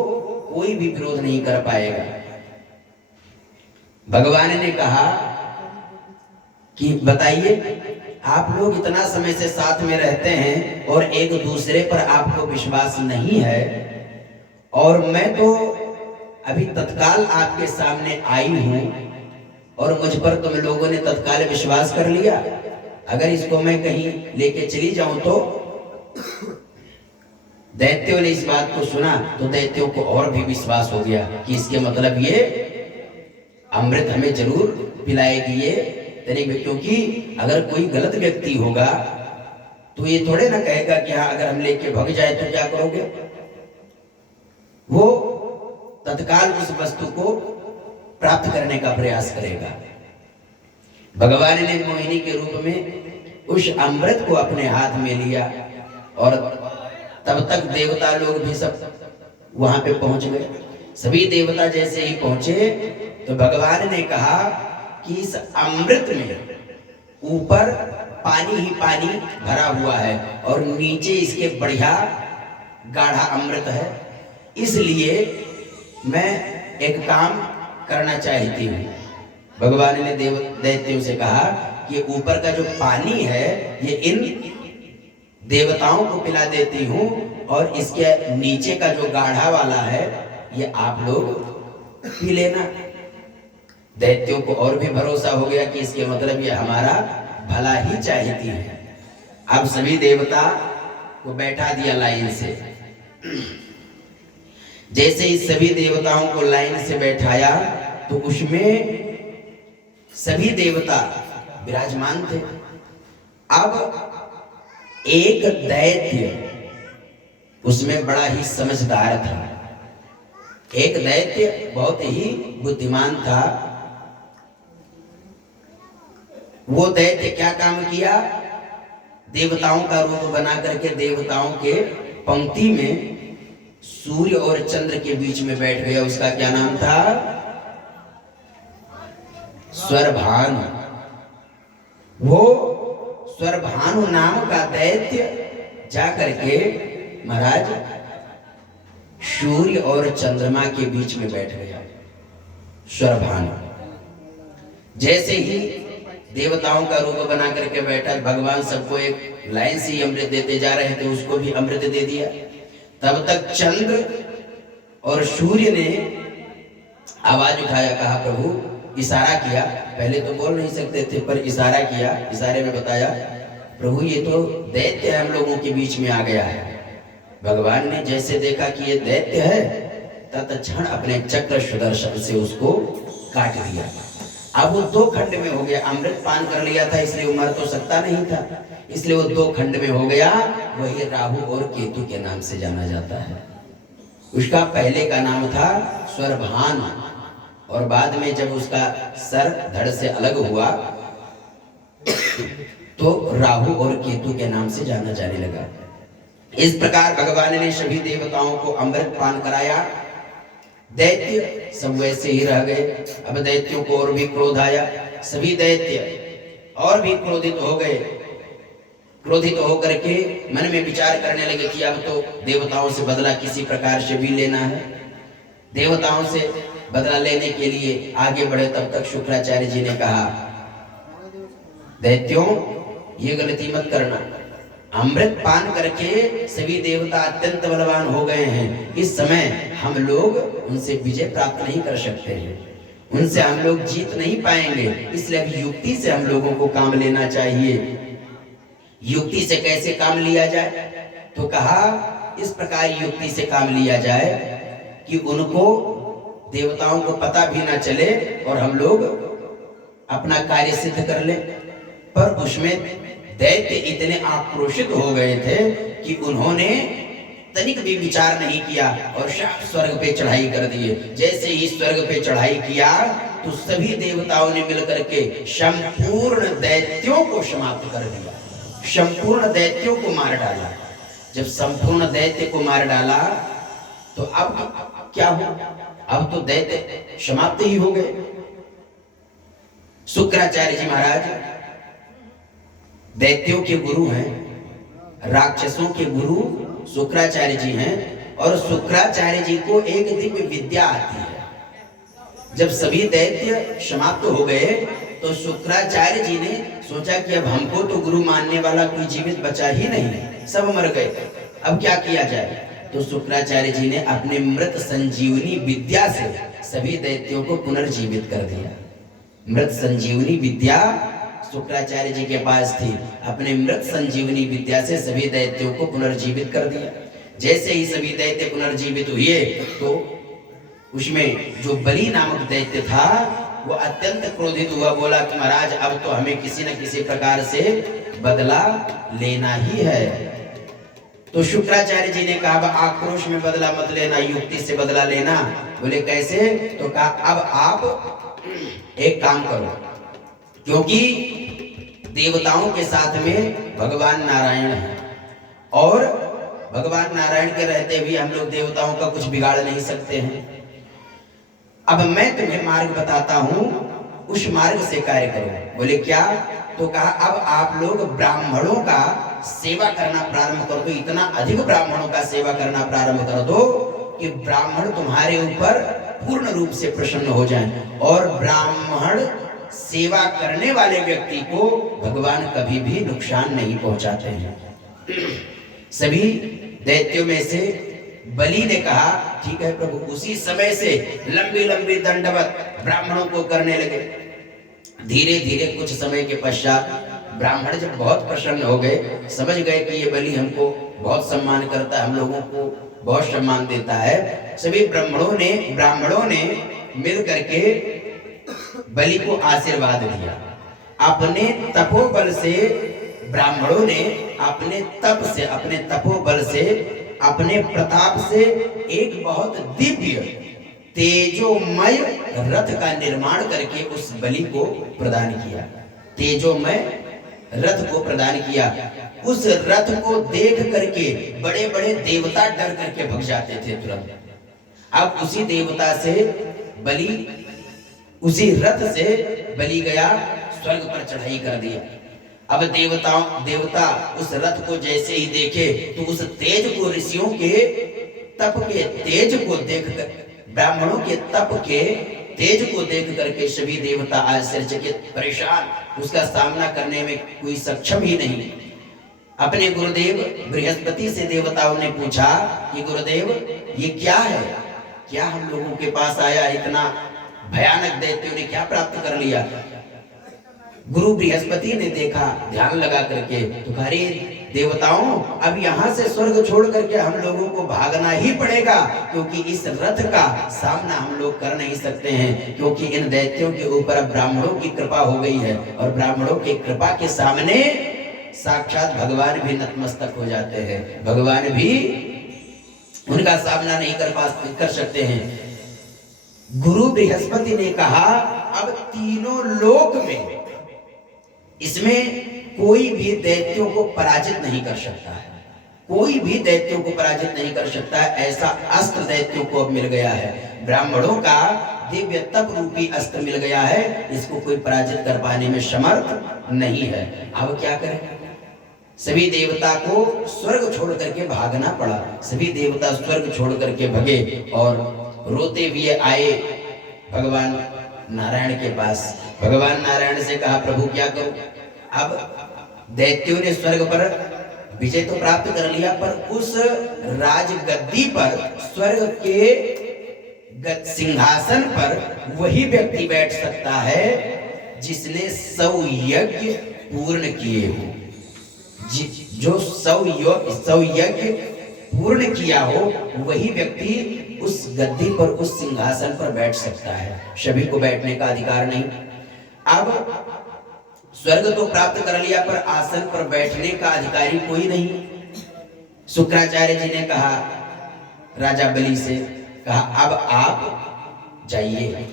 कोई भी विरोध नहीं कर पाएगा। भगवान ने कहा कि बताइए, आप लोग इतना समय से साथ में रहते हैं और एक दूसरे पर आपको विश्वास नहीं है, और मैं तो अभी तत्काल आपके सामने आई हूं और मुझ पर तुम लोगों ने तत्काल विश्वास कर लिया। अगर इसको मैं कहीं लेके चली जाऊं तो दैत्यों ने इस बात को सुना तो दैत्यों को और भी विश्वास हो गया कि इसके मतलब ये अमृत हमें जरूर पिलाएगी ये तरीके। क्योंकि अगर कोई गलत व्यक्ति होगा तो ये थोड़े ना कहेगा कि हाँ अगर हम लेके भाग जाए तो क्या करोगे। वो तत्काल उस वस्तु को प्राप्त करने का प्रयास करेगा। भगवान ने मोहिनी के रूप में उस अमृत को अपने हाथ में लिया और तब तक देवता लोग भी सब वहां पे पहुंच गए। सभी देवता जैसे ही पहुंचे तो भगवान ने कहा कि इस अमृत में ऊपर पानी ही पानी भरा हुआ है और नीचे इसके बढ़िया गाढ़ा अमृत है, इसलिए मैं एक काम करना चाहती हूँ। भगवान ने दैत्यों से कहा कि ऊपर का जो पानी है ये इन देवताओं को पिला देती हूँ और इसके नीचे का जो गाढ़ा वाला है ये आप लोग पी लेना। दैत्यों को और भी भरोसा हो गया कि इसके मतलब ये हमारा भला ही चाहती है। अब सभी देवता को बैठा दिया लाइन से। जैसे ही सभी देवताओं को लाइन से बैठाया तो उसमें सभी देवता विराजमान थे। अब एक दैत्य उसमें बड़ा ही समझदार था। एक दैत्य बहुत ही बुद्धिमान था। वो दैत्य क्या काम किया, देवताओं का रूप बना करके देवताओं के पंक्ति में सूर्य और चंद्र के बीच में बैठ गया। उसका क्या नाम था, स्वरभानु। वो स्वरभानु नाम का दैत्य जाकर के महाराज सूर्य और चंद्रमा के बीच में बैठ गया। स्वरभानु जैसे ही देवताओं का रूप बना करके बैठा, भगवान सबको एक लाइन से ही अमृत देते जा रहे थे, उसको भी अमृत दे दिया। तब तक चंद्र और सूर्य ने आवाज उठाया, कहा प्रभु, इशारा किया। पहले तो बोल नहीं सकते थे पर इशारा किया, इशारे में बताया प्रभु ये तो दैत्य हम लोगों के बीच में आ गया है। भगवान ने जैसे देखा कि ये दैत्य है तत्क्षण अपने चक्र सुदर्शन से उसको काट दिया। अब वो दो खंड में हो गया। अमृत पान कर लिया था इसलिए वो मर तो सकता नहीं था, इसलिए वो दो खंड में हो गया। वही राहु और केतु के नाम से जाना जाता है। उसका पहले का नाम था स्वरभान और बाद में जब उसका सर धड़ से अलग हुआ तो राहु और केतु के नाम से जाना जाने लगा। इस प्रकार भगवान ने सभी देवताओं को अमृत पान कराया। दैत्य सब वैसे ही रह गए। अब दैत्यों को और भी क्रोध आया। सभी दैत्य और भी क्रोधित हो गए। क्रोधित होकर के मन में विचार करने लगे कि अब तो देवताओं से बदला किसी प्रकार से भी लेना है। देवताओं से बदला लेने के लिए आगे बढ़े। तब तक शुक्राचार्य जी ने कहा, दैत्यों ये गलती मत करना। अमृत पान करके सभी देवता अत्यंत बलवान हो गए हैं। इस समय हम लोग उनसे विजय प्राप्त नहीं कर सकते हैं, उनसे हम लोग जीत नहीं पाएंगे। इसलिए अभी युक्ति से हम लोगों को काम लेना चाहिए। युक्ति से कैसे काम लिया जाए, तो कहा इस प्रकार युक्ति से काम लिया जाए कि उनको देवताओं को पता भी ना चले और हम लोग अपना कार्य सिद्ध कर ले। पर उसमें दैत्य इतने आक्रोशित हो गए थे कि उन्होंने तनिक भी विचार नहीं किया और स्वर्ग पे चढ़ाई कर दिए। जैसे ही स्वर्ग पे चढ़ाई किया तो सभी देवताओं ने मिलकर के संपूर्ण दैत्यों को समाप्त कर दिया, संपूर्ण दैत्यों को मार डाला। जब संपूर्ण दैत्य को मार डाला तो अब क्या हो, अब तो दैत्य समाप्त ही हो गए। शुक्राचार्य जी महाराज दैत्यों के गुरु हैं, राक्षसों के गुरु शुक्राचार्य जी हैं। और शुक्राचार्य जी को एक दिव्य विद्या आती है। जब सभी दैत्य समाप्त हो गए तो शुक्राचार्य जी ने सोचा कि अब हमको तो गुरु मानने वाला कोई जीवित बचा ही नहीं, सब मर गए, अब क्या किया जाए। तो शुक्राचार्य जी ने अपने मृत संजीवनी विद्या से सभी दैत्यों को पुनर्जीवित कर दिया। मृत संजीवनी विद्या शुक्राचार्य जी के पास थी। अपने मृत संजीवनी विद्या से सभी दैत्यों को पुनर्जीवित कर दिया। जैसे ही सभी दैत्य पुनर्जीवित हुए तो उसमें जो बलि नामक दैत्य था वो अत्यंत क्रोधित हुआ, बोला कि महाराज अब तो हमें किसी न किसी प्रकार से बदला लेना ही है। तो शुक्राचार्य जी ने कहा अब आक्रोश में बदला मत लेना, युक्ति से बदला लेना। बोले कैसे? तो कहा अब आप एक काम करो, क्योंकि देवताओं के साथ में भगवान नारायण है और भगवान नारायण के रहते भी हम लोग देवताओं का कुछ बिगाड़ नहीं सकते हैं। अब मैं तुम्हें मार्ग बताता हूं, उस मार्ग से कार्य करो। बोले क्या? तो कहा अब आप लोग ब्राह्मणों का सेवा करना प्रारंभ कर दो, इतना अधिक ब्राह्मणों का सेवा करना प्रारंभ कर दो कि ब्राह्मण तुम्हारे ऊपर पूर्ण रूप से प्रसन्न हो जाएं। और ब्राह्मण सेवा करने वाले व्यक्ति को भगवान कभी भी नुकसान नहीं पहुंचाते हैं। सभी दैत्यों में से बलि ने कहा ठीक है प्रभु। उसी समय से लंबी लंबी दंडवत ब्राह्मणों को करने लगे। धीरे धीरे कुछ समय के पश्चात ब्राह्मण जब बहुत प्रसन्न हो गए, समझ गए कि ये बलि हमको बहुत सम्मान करता है, हम लोगों को बहुत सम्मान देता है, सभी ब्राह्मणों ने मिल करके बलि को आशीर्वाद दिया। अपने तपोबल से ब्राह्मणों ने अपने तपोबल से, अपने प्रताप से एक बहुत दिव्य तेजोमय रथ का निर्माण करके उस बलि को प्रदान किया। तेजोमय रथ को प्रदान किया। उस रथ को देख करके बड़े बड़े देवता डर करके भग जाते थे तुरंत। अब उसी रथ से बलि गया, स्वर्ग पर चढ़ाई कर दिया। अब देवता उस रथ को जैसे ही देखे तो उस तेज को, ऋषियों के तप के तेज को देखकर, ब्राह्मणों के तप के तेज को देख करके सभी देवता आश्चर्यचकित, परेशान, उसका सामना करने में कोई सक्षम ही नहीं। अपने गुरुदेव बृहस्पति से देवताओं ने पूछा कि गुरुदेव ये क्या है, क्या हम लोगों के पास आया, इतना भयानक दैत्यों ने क्या प्राप्त कर लिया। गुरु बृहस्पति ने देखा, ध्यान लगा करके, तो कहा देवताओं अब यहाँ से स्वर्ग छोड़ करके हम लोगों को भागना ही पड़ेगा, क्योंकि इस रथ का सामना हम लोग कर नहीं सकते हैं, क्योंकि इन दैत्यों के ऊपर ब्राह्मणों की कृपा हो गई है और ब्राह्मणों की कृपा के सामने साक्षात भगवान भी नतमस्तक हो जाते हैं, भगवान भी उनका सामना नहीं कर सकते हैं। गुरु बृहस्पति ने कहा अब तीनों लोक में इसमें कोई भी दैत्यों को पराजित नहीं कर सकता है, कोई भी दैत्यों को पराजित नहीं कर सकता है। ऐसा अस्त्र दैत्यों को अब मिल गया है, ब्राह्मणों का दिव्य तप रूपी अस्त्र मिल गया है, इसको कोई पराजित कर पाने में समर्थ नहीं है। अब क्या करें? सभी देवता को स्वर्ग छोड़ करके भागना पड़ा। सभी देवता स्वर्ग छोड़ करके भगे और रोते हुए आए भगवान नारायण के पास। भगवान नारायण से कहा प्रभु क्या करूं? अब दैत्यों ने स्वर्ग पर विजय तो प्राप्त कर लिया, पर उस राजगद्दी पर, स्वर्ग के सिंहासन पर वही व्यक्ति बैठ सकता है जिसने 100 यज्ञ पूर्ण किए हो। जो 100 यज्ञ पूर्ण किया हो वही व्यक्ति उस गद्दी पर, उस सिंहासन पर बैठ सकता है, सभी को बैठने का अधिकार नहीं। अब स्वर्ग तो प्राप्त कर लिया, पर आसन पर बैठने का अधिकारी कोई नहीं। शुक्राचार्य जी ने कहा राजा बलि से, कहा अब आप जाइए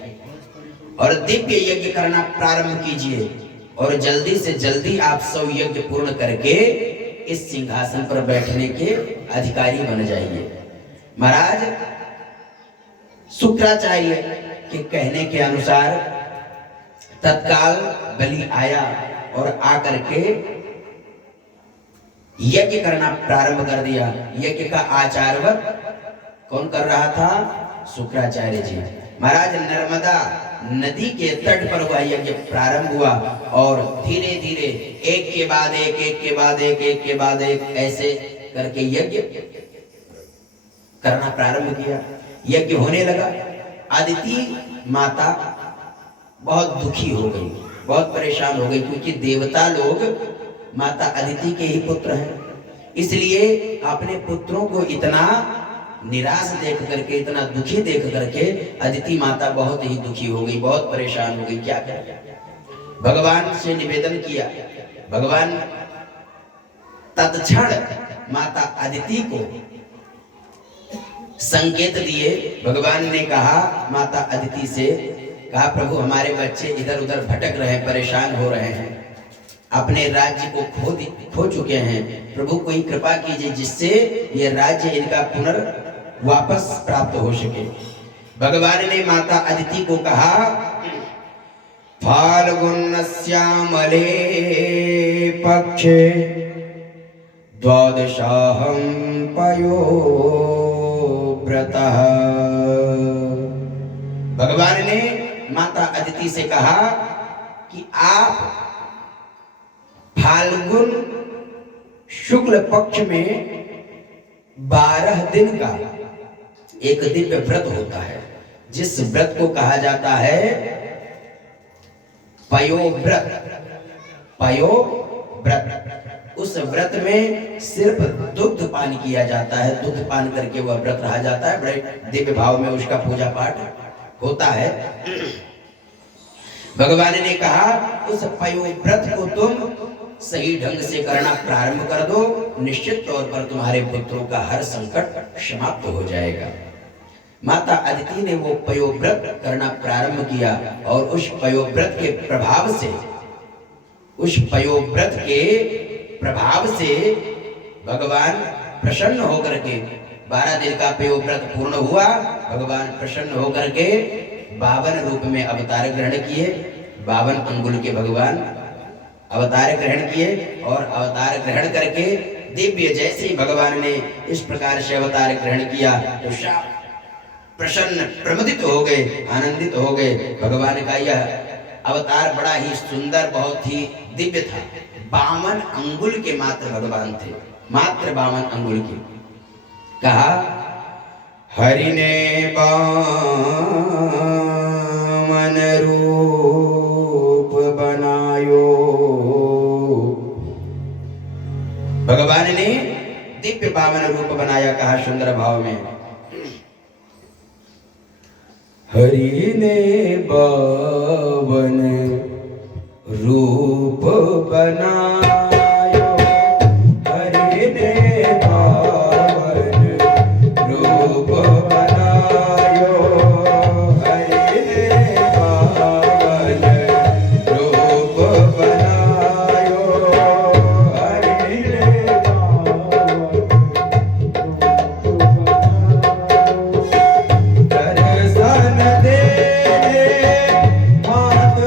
और दिव्य यज्ञ करना प्रारंभ कीजिए और जल्दी से जल्दी आप 100 यज्ञ पूर्ण करके इस सिंहासन पर बैठने के अधिकारी बन जाइए। महाराज शुक्राचार्य के कहने के अनुसार तत्काल बलि आया और आकर के यज्ञ करना प्रारंभ कर दिया। यज्ञ का आचारवत कौन कर रहा था? शुक्राचार्य जी। महाराज नर्मदा नदी के तट पर हुआ यज्ञ प्रारंभ हुआ और धीरे धीरे एक के बाद एक, एक के बाद एक, एक के बाद एक ऐसे करके यज्ञ करना प्रारंभ किया। यज्ञ होने लगा। अदिति माता बहुत दुखी हो गई, बहुत परेशान हो गई, क्योंकि देवता लोग माता अदिति के ही पुत्र हैं। इसलिए अपने पुत्रों को इतना निराश देख करके, इतना दुखी देख करके अदिति माता बहुत ही दुखी हो गई, बहुत परेशान हो गई। क्या करें? भगवान से निवेदन किया। भगवान तत्क्षण माता अदिति को संकेत दिए। भगवान ने कहा माता अदिति से, कहा प्रभु हमारे बच्चे इधर उधर भटक रहे हैं, परेशान हो रहे हैं, अपने राज्य को खो चुके हैं। प्रभु कोई कृपा कीजिए जिससे ये राज्य इनका वापस प्राप्त हो सके। भगवान ने माता अदिति को कहा फाल्गुनस्यामले पक्षे द्वादशाहं पयोव्रतः। भगवान ने माता अदिति से कहा कि आप फाल्गुन शुक्ल पक्ष में 12 दिन का एक दिव्य व्रत होता है, जिस व्रत को कहा जाता है पयोव्रत। पयोव्रत, उस व्रत में सिर्फ दुग्ध पान किया जाता है। दुग्ध पान करके वह व्रत रहा जाता है। बड़े दिव्य भाव में उसका पूजा पाठ होता है। भगवान ने कहा उस पयोव्रत को तुम सही ढंग से करना प्रारंभ कर दो, निश्चित तौर पर तुम्हारे पुत्रों का हर संकट समाप्त हो जाएगा। माता अदिति ने वो पयोव्रत करना प्रारंभ किया और उस पयोव्रत के प्रभाव से भगवान प्रसन्न होकर के 12 दिन का पयोव्रत पूर्ण हुआ। भगवान प्रसन्न होकर के 52 रूप में अवतार ग्रहण किए। 52 अंगुल के भगवान अवतार ग्रहण किए और अवतार ग्रहण करके दिव्य, जैसे ही भगवान ने इस प्रकार से अवतार ग्रहण किया तो सब प्रसन्न प्रमुदित हो गए, आनंदित हो गए। भगवान का यह अवतार बड़ा ही सुंदर, बहुत ही दिव्य था। 52 अंगुल के मात्र भगवान थे, मात्र 52 अंगुल के। कहा हरि ने 52 रूप बनायो। भगवान ने दिव्य 52 रूप बनाया। कहा सुंदर भाव में हरि ने 52 रूप बनायो। हरि ने 52 रूप बनायो। हरि ने 52 रूप बनायो। हरि ने 52 दर्शन दे मात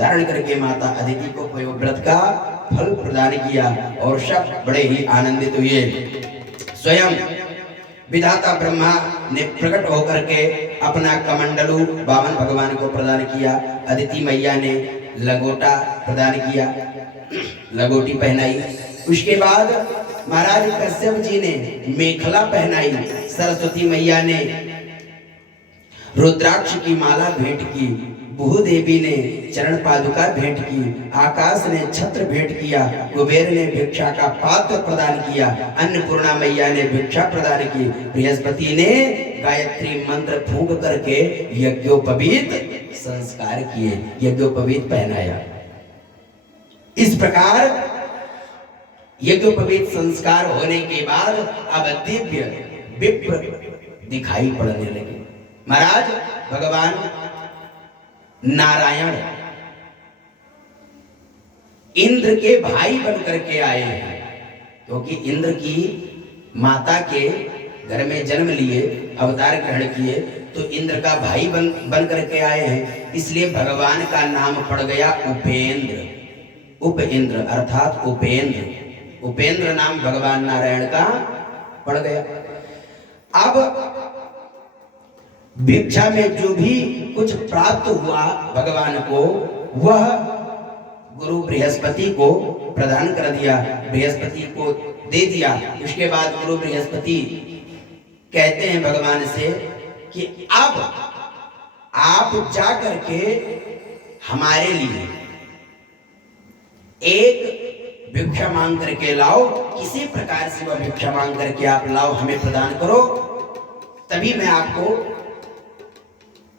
धारण करके माता अदिति को व्रत का फल प्रदान किया और सब बड़े ही आनंदित हुए। स्वयं विधाता ब्रह्मा ने प्रकट होकर के अपना कमंडलू वामन भगवान को प्रदान किया। अदिति मैया ने लंगोटा प्रदान किया, लंगोटी पहनाई। उसके बाद महाराज कश्यप जी ने मेखला पहनाई। सरस्वती मैया ने रुद्राक्ष की माला भेंट की। भूदेवी ने चरण पादुका भेंट की। आकाश ने छत्र भेंट किया। कुबेर ने भिक्षा का पात्र प्रदान किया। अन्नपूर्णा मैया ने भिक्षा प्रदान की। बृहस्पति ने गायत्री मंत्र फूंक करके यज्ञोपवीत संस्कार किए, यज्ञोपवीत पहनाया। इस प्रकार यज्ञोपवीत संस्कार होने के बाद अब दिव्य विप्र दिखाई पड़ने लगे। महाराज भगवान नारायण इंद्र के भाई बनकर के आए हैं, क्योंकि इंद्र की माता के घर में जन्म लिए, अवतार ग्रहण किए, तो इंद्र का भाई बन करके आए हैं। इसलिए भगवान का नाम पड़ गया उपेंद्र। उपेंद्र अर्थात उपेंद्र, उपेंद्र नाम भगवान नारायण का पड़ गया। अब भिक्षा में जो भी कुछ प्राप्त हुआ भगवान को, वह गुरु बृहस्पति को प्रदान कर दिया, बृहस्पति को दे दिया। उसके बाद गुरु बृहस्पति कहते हैं भगवान से कि अब आप जा करके हमारे लिए एक भिक्षा मांग करके लाओ, किसी प्रकार से वह भिक्षा मांग करके आप लाओ, हमें प्रदान करो, तभी मैं आपको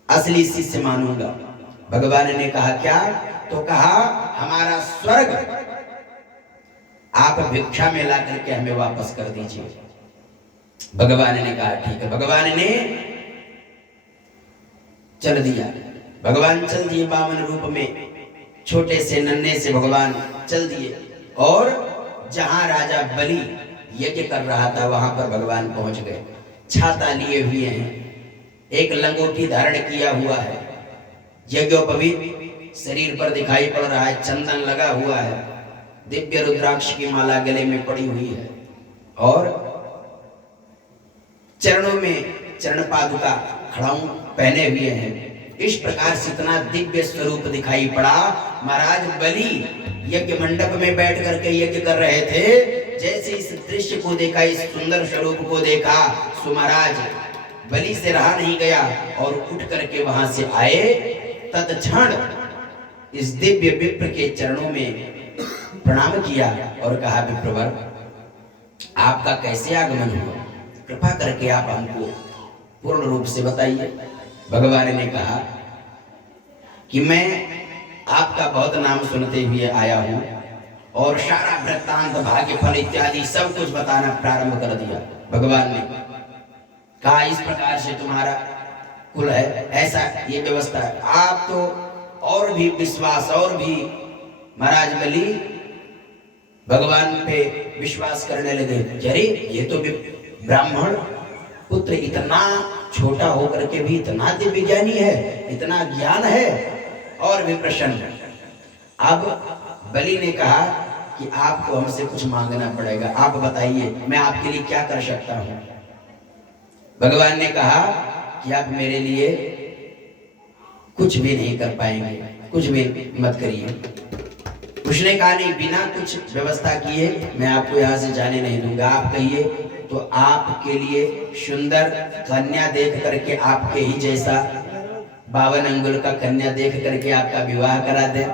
असली शिष्य मानूंगा। भगवान ने कहा क्या? तो कहा हमारा स्वर्ग आप भिक्षा में ला करके हमें वापस कर दीजिए। भगवान ने कहा ठीक है। भगवान ने चल दिया। भगवान चल दिए वामन रूप में, छोटे से नन्हे से भगवान चल दिए और जहां राजा बलि यज्ञ कर रहा था वहां पर भगवान पहुंच गए। छाता लिए हुए हैं, एक लंगोटी धारण किया हुआ है, यज्ञोपवीत शरीर पर दिखाई पड़ रहा है, चंदन लगा हुआ है, दिव्य रुद्राक्ष की माला गले में पड़ी हुई है और चरणों में चरण पादुका खड़ाऊ पहने हुए हैं। इस प्रकार से इतना दिव्य स्वरूप दिखाई पड़ा। महाराज बलि यज्ञ मंडप में बैठ करके यज्ञ कर रहे थे। जैसे इस दृश्य को देखा, इस सुंदर स्वरूप को देखा, सो महाराज बलि से रहा नहीं गया और उठ करके वहां से आए। तत्क्षण इस दिव्य विप्र के चरणों में प्रणाम किया और कहा विप्रवर आपका कैसे आगमन हुआ, कृपा करके आप हमको पूर्ण रूप से बताइए। भगवान ने कहा कि मैं आपका बहुत नाम सुनते हुए आया हूं और सारा वृत्तांत भाग्य फल इत्यादि सब कुछ बताना प्रारंभ कर दिया। भगवान ने कहा इस प्रकार से तुम्हारा कुल है, ऐसा ये व्यवस्था है। आप तो और भी विश्वास और भी महाराज बलि भगवान पे विश्वास करने लगे। अरे ये तो ब्राह्मण पुत्र इतना छोटा होकर के भी इतना दिव्य ज्ञानी है, इतना ज्ञान है और भी प्रसन्न। अब बलि ने कहा कि आपको हमसे कुछ मांगना पड़ेगा, आप बताइए मैं आपके लिए क्या कर सकता हूं। भगवान ने कहा कि आप मेरे लिए कुछ भी नहीं कर पाएंगे, कुछ भी मत करिए। उसने कहा नहीं, बिना कुछ व्यवस्था किए मैं आपको यहाँ से जाने नहीं दूंगा। आप कहिए तो आपके लिए सुंदर कन्या देख करके आपके ही जैसा 52 अंगुल का कन्या देख करके आपका विवाह करा दे,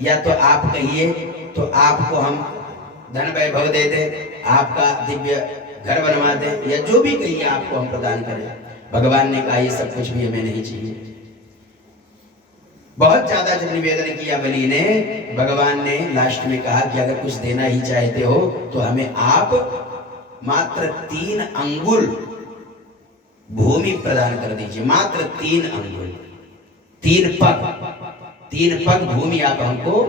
या तो आप कहिए तो आपको हम धन वैभव दे दे, आपका दिव्य घर बनवा दे, या जो भी कहिए आपको हम प्रदान करें। भगवान ने कहा ये सब कुछ भी हमें नहीं चाहिए। बहुत ज्यादा जब निवेदन किया बलि ने, भगवान ने लास्ट में कहा कि अगर कुछ देना ही चाहते हो तो हमें आप मात्र 3 अंगुल भूमि प्रदान कर दीजिए। मात्र 3 अंगुल, 3 पग भूमि आप हमको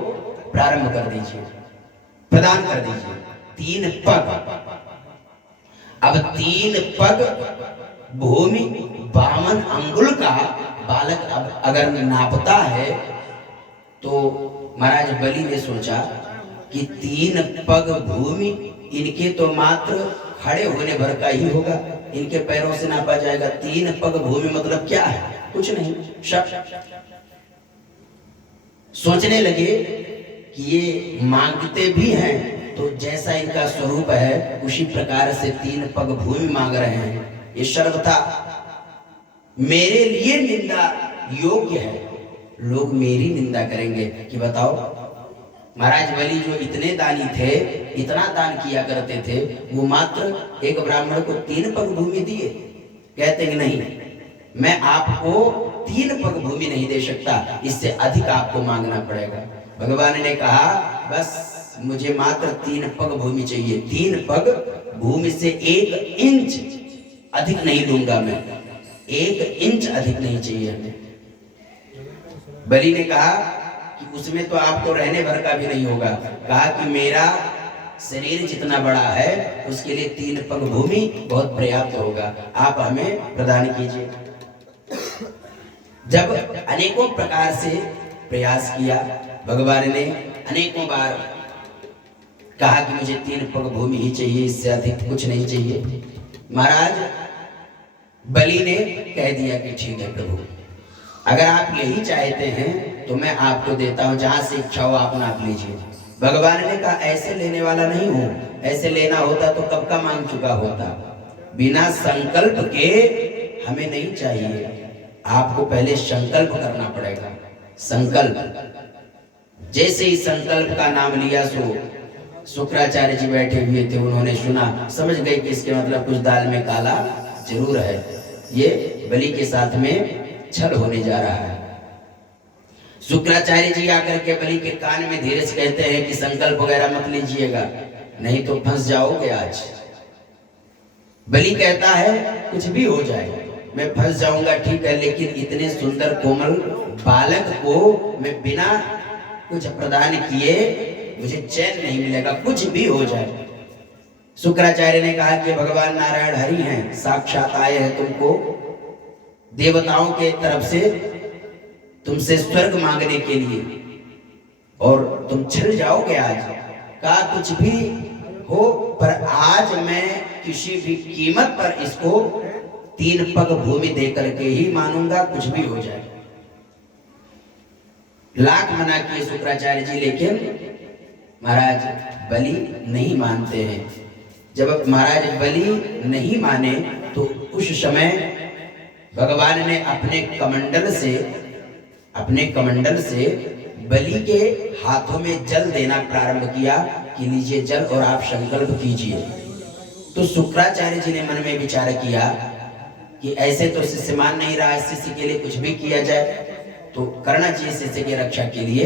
प्रारंभ कर दीजिए, प्रदान कर दीजिए। 3 पग। अब 3 पग भूमि 52 अंगुल का बालक अब अगर नापता है तो महाराज बलि ने सोचा कि 3 पग भूमि इनके तो मात्र खड़े होने भर का ही होगा, इनके पैरों से नापा जाएगा। 3 पग भूमि मतलब क्या है? कुछ नहीं। सोचने लगे कि ये मांगते भी हैं तो जैसा इनका स्वरूप है उसी प्रकार से 3 पग भूमि मांग रहे हैं। ये सर्वथा मेरे लिए निंदा योग्य है, लोग मेरी निंदा करेंगे कि बताओ। महाराज बलि जो इतने दानी थे, इतना दान किया करते थे, वो मात्र एक ब्राह्मण को 3 पग भूमि दिए। कहते हैं नहीं, मैं आपको 3 पग भूमि नहीं दे सकता, इससे अधिक आपको मांगना पड़ेगा। भगवान ने कहा बस मुझे मात्र 3 पग भूमि चाहिए। 3 पग भूमि से 1 इंच अधिक नहीं दूंगा मैं, 1 इंच अधिक नहीं चाहिए हमें। बलि ने कहा कि उसमें तो आपको रहने भर का भी नहीं होगा। कहा कि मेरा शरीर जितना बड़ा है उसके लिए 3 पग भूमि बहुत पर्याप्त होगा, आप हमें प्रदान कीजिए। जब अनेकों प्रकार से प्रयास किया, भगवान ने अनेकों बार कहा कि मुझे 3 पग भूमि ही चाहिए, इससे अधिक कुछ नहीं चाहिए। महाराज बलि ने कह दिया कि ठीक है प्रभु, अगर आप यही चाहते हैं तो मैं आपको देता हूं, जहां से इच्छा हो आप नाप लीजिए। भगवान ने कहा ऐसे लेने वाला नहीं हूं, ऐसे लेना होता तो कब का मांग चुका होता। बिना संकल्प के हमें नहीं चाहिए, आपको पहले संकल्प करना पड़ेगा। संकल्प, जैसे ही संकल्प का नाम लिया सो शुक्राचार्य जी बैठे हुए थे, उन्होंने सुना, समझ गए कि इसके मतलब कुछ दाल में काला जरूर है, ये बलि के साथ में छल होने जा रहा है। शुक्राचार्य जी आकर के बलि के कान में धीरे से कहते हैं कि संकल्प वगैरह मत लीजिएगा, नहीं तो फंस जाओगे आज। बलि कहता है कुछ भी हो जाए, मैं फंस जाऊंगा ठीक है, लेकिन इतने सुंदर कोमल बालक को मैं बिना कुछ प्रदान किए मुझे चैन नहीं मिलेगा, कुछ भी हो जाए। शुक्राचार्य ने कहा कि भगवान नारायण हरि हैं, साक्षात आए हैं तुमको देवताओं के तरफ से तुमसे स्वर्ग मांगने के लिए, और तुम छिल जाओगे आज। कहा कुछ भी हो, पर आज मैं किसी भी कीमत पर इसको 3 पग भूमि दे करके ही मानूंगा, कुछ भी हो जाए। लाख मना किए शुक्राचार्य जी, लेकिन महाराज बलि नहीं मानते हैं। जब महाराज बलि नहीं माने तो उस समय भगवान ने अपने कमंडल से बलि के हाथों में जल देना प्रारंभ किया कि लीजिए जल और आप संकल्प कीजिए। तो शुक्राचार्य जी ने मन में विचार किया कि ऐसे तो शिष्य मान नहीं रहा है, शिष्य के लिए कुछ भी किया जाए तो करना चाहिए शिष्य की रक्षा के लिए।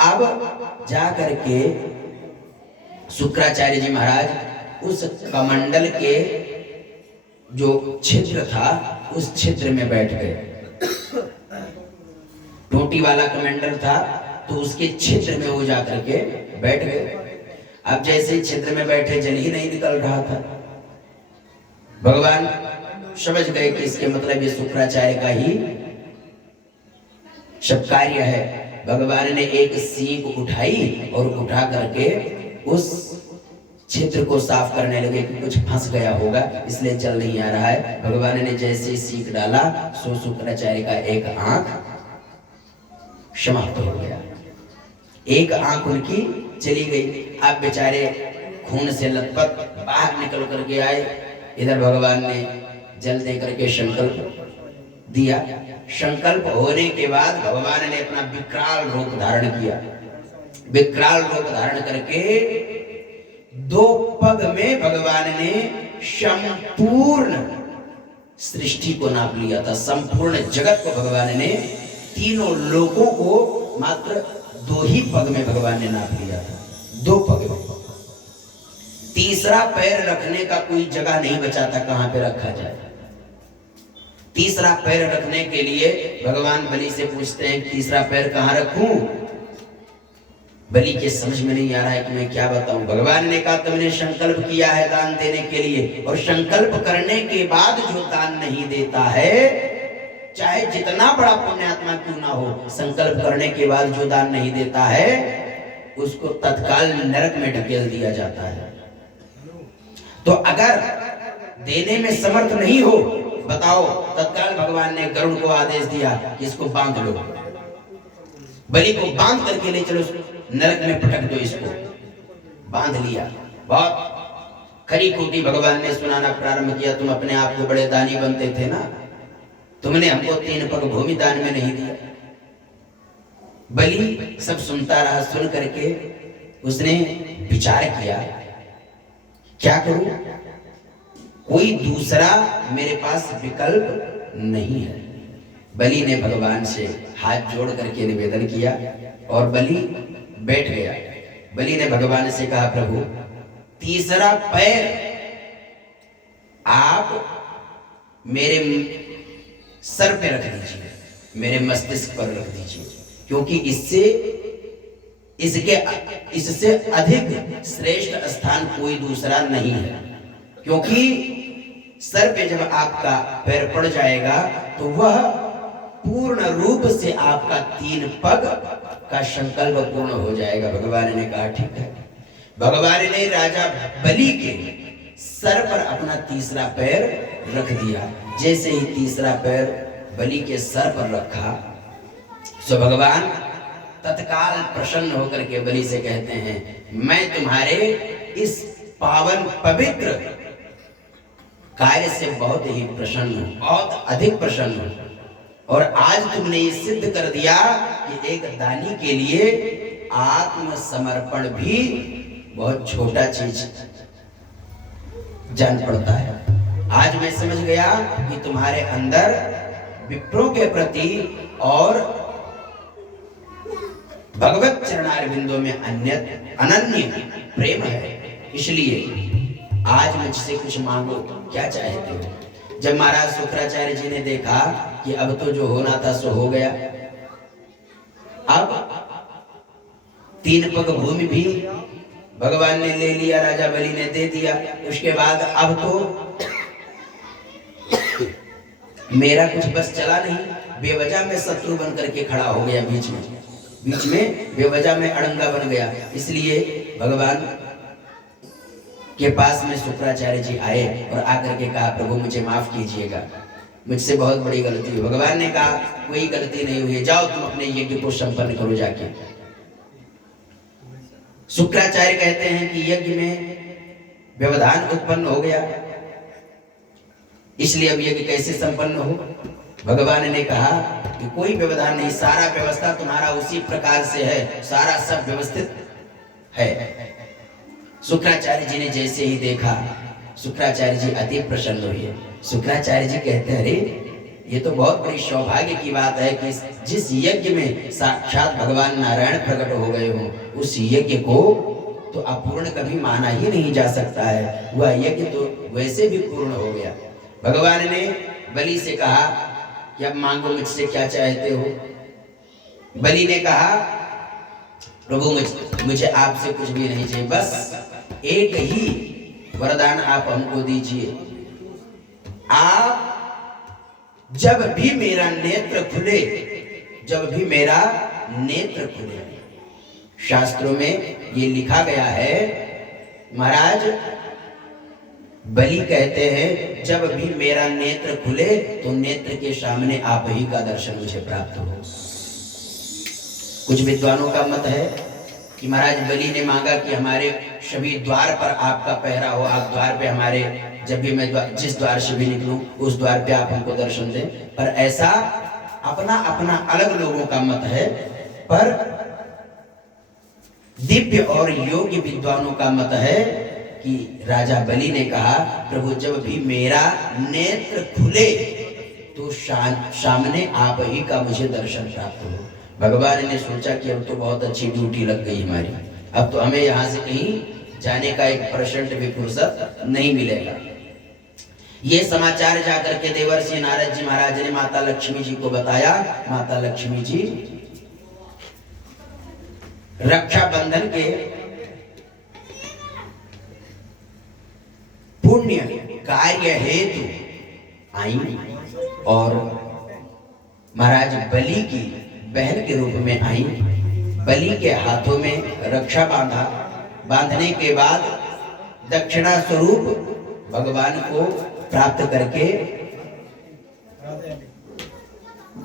अब जा करके शुक्राचार्य जी महाराज उस कमंडल के जो छिद्र था उस छिद्र में बैठ गए। टोटी वाला कमंडल था तो उसके छिद्र में वो जाकर के बैठ गए। अब जैसे छिद्र में बैठे जल ही नहीं निकल रहा था। भगवान समझ गए कि इसके मतलब ये शुक्राचार्य का ही सब कार्य है। भगवान ने एक सीख उठाई और उठा करके उस छिद्र को साफ करने लगे कि कुछ फंस गया होगा इसलिए चल नहीं आ रहा है। भगवान ने जैसे सीख डाला सो शुक्राचार्य का एक आंख समाप्त हो गया, एक आंख उनकी चली गई। अब बेचारे खून से लथपथ बाहर निकल करके आए। इधर भगवान ने जल दे करके संकल्प दिया। संकल्प होने के बाद भगवान ने अपना विकराल रूप धारण किया। विकराल रूप धारण करके 2 पग में भगवान ने संपूर्ण सृष्टि को नाप लिया था, संपूर्ण जगत को भगवान ने, तीनों लोकों को मात्र 2 ही पग में भगवान ने नाप लिया था, 2 पग में। तीसरा पैर रखने का कोई जगह नहीं बचा था, कहां पे रखा जाए। तीसरा पैर रखने के लिए भगवान बलि से पूछते हैं तीसरा पैर कहां रखूं। बलि के समझ में नहीं आ रहा है कि मैं क्या बताऊं। भगवान ने कहा तुमने संकल्प किया है दान देने के लिए, और संकल्प करने के बाद जो दान नहीं देता है, चाहे जितना बड़ा पुण्यात्मा क्यों ना हो, संकल्प करने के बाद जो दान नहीं देता है उसको तत्काल नरक में ढकेल दिया जाता है। तो अगर देने में समर्थ नहीं हो, बताओ, तत्काल भगवान ने गरुड़ को आदेश दिया कि इसको बांध लो, बलि को बांध करके ले चलो, नरक में पटक दो इसको। बांध लिया। बहुत खरी खोटी भगवान ने सुनाना प्रारंभ किया, तुम अपने आप को बड़े दानी बनते थे ना, तुमने हमको 3 पग भूमि दान में नहीं दिया। बलि सब सुनता रहा, सुन करके उसने विचार किया क्या करूं, कोई दूसरा मेरे पास विकल्प नहीं है। बलि ने भगवान से हाथ जोड़ करके निवेदन किया और बलि बैठ गया। बलि ने भगवान से कहा प्रभु तीसरा पैर आप मेरे सर पे रख दीजिए, मेरे मस्तिष्क पर रख दीजिए, क्योंकि इससे अधिक श्रेष्ठ स्थान कोई दूसरा नहीं है। क्योंकि सर पे जब आपका पैर पड़ जाएगा तो वह पूर्ण रूप से आपका 3 पग का संकल्प पूर्ण हो जाएगा। भगवान ने कहा ठीक है। भगवान ने राजा बलि के सर पर अपना तीसरा पैर रख दिया। जैसे ही तीसरा पैर बलि के सर पर रखा, तो भगवान तत्काल प्रसन्न होकर के बलि से कहते हैं मैं तुम्हारे इस पावन पवित्र कार्य से बहुत ही प्रसन्न हूं, बहुत अधिक प्रसन्न हूं। और आज तुमने ये सिद्ध कर दिया कि एक दानी के लिए आत्मसमर्पण भी बहुत छोटा चीज जान पड़ता है। आज मैं समझ गया कि तुम्हारे अंदर विप्रों के प्रति और भगवत चरणारविंदों में अनन्य प्रेम है। इसलिए आज मुझसे कुछ मांगो, क्या चाहते हो। जब महाराज शुक्राचार्य जी ने देखा कि अब तो जो होना था सो हो गया, अब 3 पग भूमि भी भगवान ने ले लिया, राजा बलि ने दे दिया। उसके बाद अब तो मेरा कुछ बस चला नहीं, बेवजह में शत्रु बन करके खड़ा हो गया, बीच में बेवजह में अड़ंगा बन गया। इसलिए भगवान के पास में शुक्राचार्य जी आए और आकर के कहा प्रभु मुझे माफ कीजिएगा, मुझसे बहुत बड़ी गलती हुई। भगवान ने कहा कोई गलती नहीं हुई, जाओ तुम अपने यज्ञ को संपन्न करो जाके। शुक्राचार्य कहते हैं कि यज्ञ में व्यवधान उत्पन्न हो गया, इसलिए अब यज्ञ कैसे संपन्न हो। भगवान ने कहा कि कोई व्यवधान नहीं, सारा व्यवस्था तुम्हारा उसी प्रकार से है, सारा सब व्यवस्थित है। शुक्राचार्य जी ने जैसे ही देखा, शुक्राचार्य जी अति प्रसन्न हुए। शुक्राचार्य जी कहते हैं अरे ये तो बहुत बड़ी सौभाग्य की बात है कि जिस यज्ञ में साक्षात भगवान नारायण प्रकट हो गए हो, उस यज्ञ को तो अपूर्ण कभी माना ही नहीं जा सकता है, वह यज्ञ तो वैसे भी पूर्ण हो गया। भगवान ने बलि से कहा कि अब मांगो मुझसे क्या चाहते हो। बलि ने कहा प्रभु मुझे आपसे कुछ भी नहीं चाहिए, बस एक ही वरदान आप हमको दीजिए। आप जब भी मेरा नेत्र खुले, जब भी मेरा नेत्र खुले, शास्त्रों में ये लिखा गया है, महाराज बलि कहते हैं जब भी मेरा नेत्र खुले तो नेत्र के सामने आप ही का दर्शन मुझे प्राप्त हो। कुछ विद्वानों का मत है कि महाराज बलि ने मांगा कि हमारे सभी द्वार पर आपका पहरा हो, आप द्वार पे हमारे, जब भी मैं जिस द्वार से भी निकलूं उस द्वार पे आप हमको दर्शन दें। पर ऐसा अपना अपना अलग लोगों का मत है। पर दिव्य और योग्य विद्वानों का मत है कि राजा बलि ने कहा, प्रभु जब भी मेरा नेत्र खुले तो सामने आप ही का मुझे दर्शन प्राप्त हो। भगवान ने सोचा कि अब तो बहुत अच्छी ड्यूटी लग गई हमारी, अब तो हमें यहाँ से कहीं जाने का 1% भी फुर्सत नहीं मिलेगा। ये समाचार जाकर के देवर्षि नारद जी महाराज ने माता लक्ष्मी जी को बताया। माता लक्ष्मी जी रक्षाबंधन के पुण्य कार्य हेतु आई और महाराज बलि की बहन के रूप में आई। बलि के हाथों में रक्षा बांधा। बांधने के बाद दक्षिणा स्वरूप भगवान को प्राप्त करके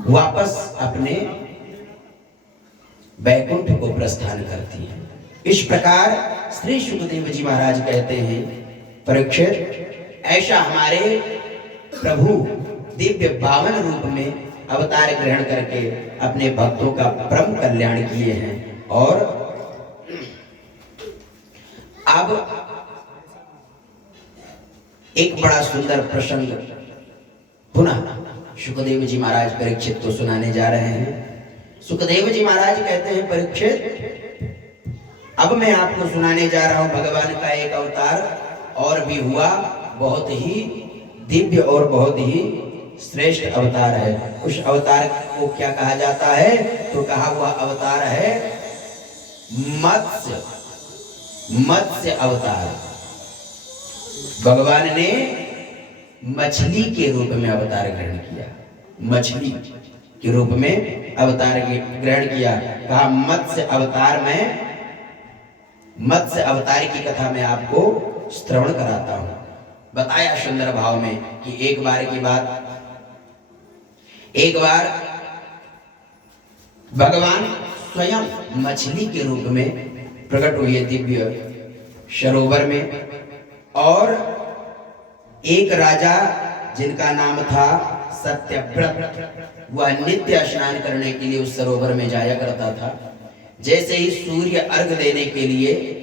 वापस अपने वैकुंठ को प्रस्थान करती है। इस प्रकार श्री सुखदेव जी महाराज कहते हैं, परीक्षित ऐसा हमारे प्रभु दिव्य पावन रूप में अवतार ग्रहण करके अपने भक्तों का परम कल्याण किए हैं। और अब एक बड़ा सुंदर प्रसंग पुनः सुखदेव जी महाराज परीक्षित को सुनाने जा रहे हैं। सुखदेव जी महाराज कहते हैं, परीक्षित अब मैं आपको सुनाने जा रहा हूं भगवान का एक अवतार और भी हुआ, बहुत ही दिव्य और बहुत ही श्रेष्ठ अवतार है। उस अवतार को क्या कहा जाता है? तो कहा हुआ अवतार है मत्स्य अवतार। भगवान ने मछली के रूप में अवतार ग्रहण किया, मछली के रूप में अवतार ग्रहण किया। कहा मत्स्य अवतार में, मत्स्य अवतार की कथा मैं आपको श्रवण कराता हूं। बताया सुंदर भाव में कि एक बार की बात, एक बार भगवान स्वयं मछली के रूप में प्रकट हुए दिव्य सरोवर में। और एक राजा जिनका नाम था सत्यव्रत, वह नित्य स्नान करने के लिए उस सरोवर में जाया करता था। जैसे ही सूर्य अर्घ देने के लिए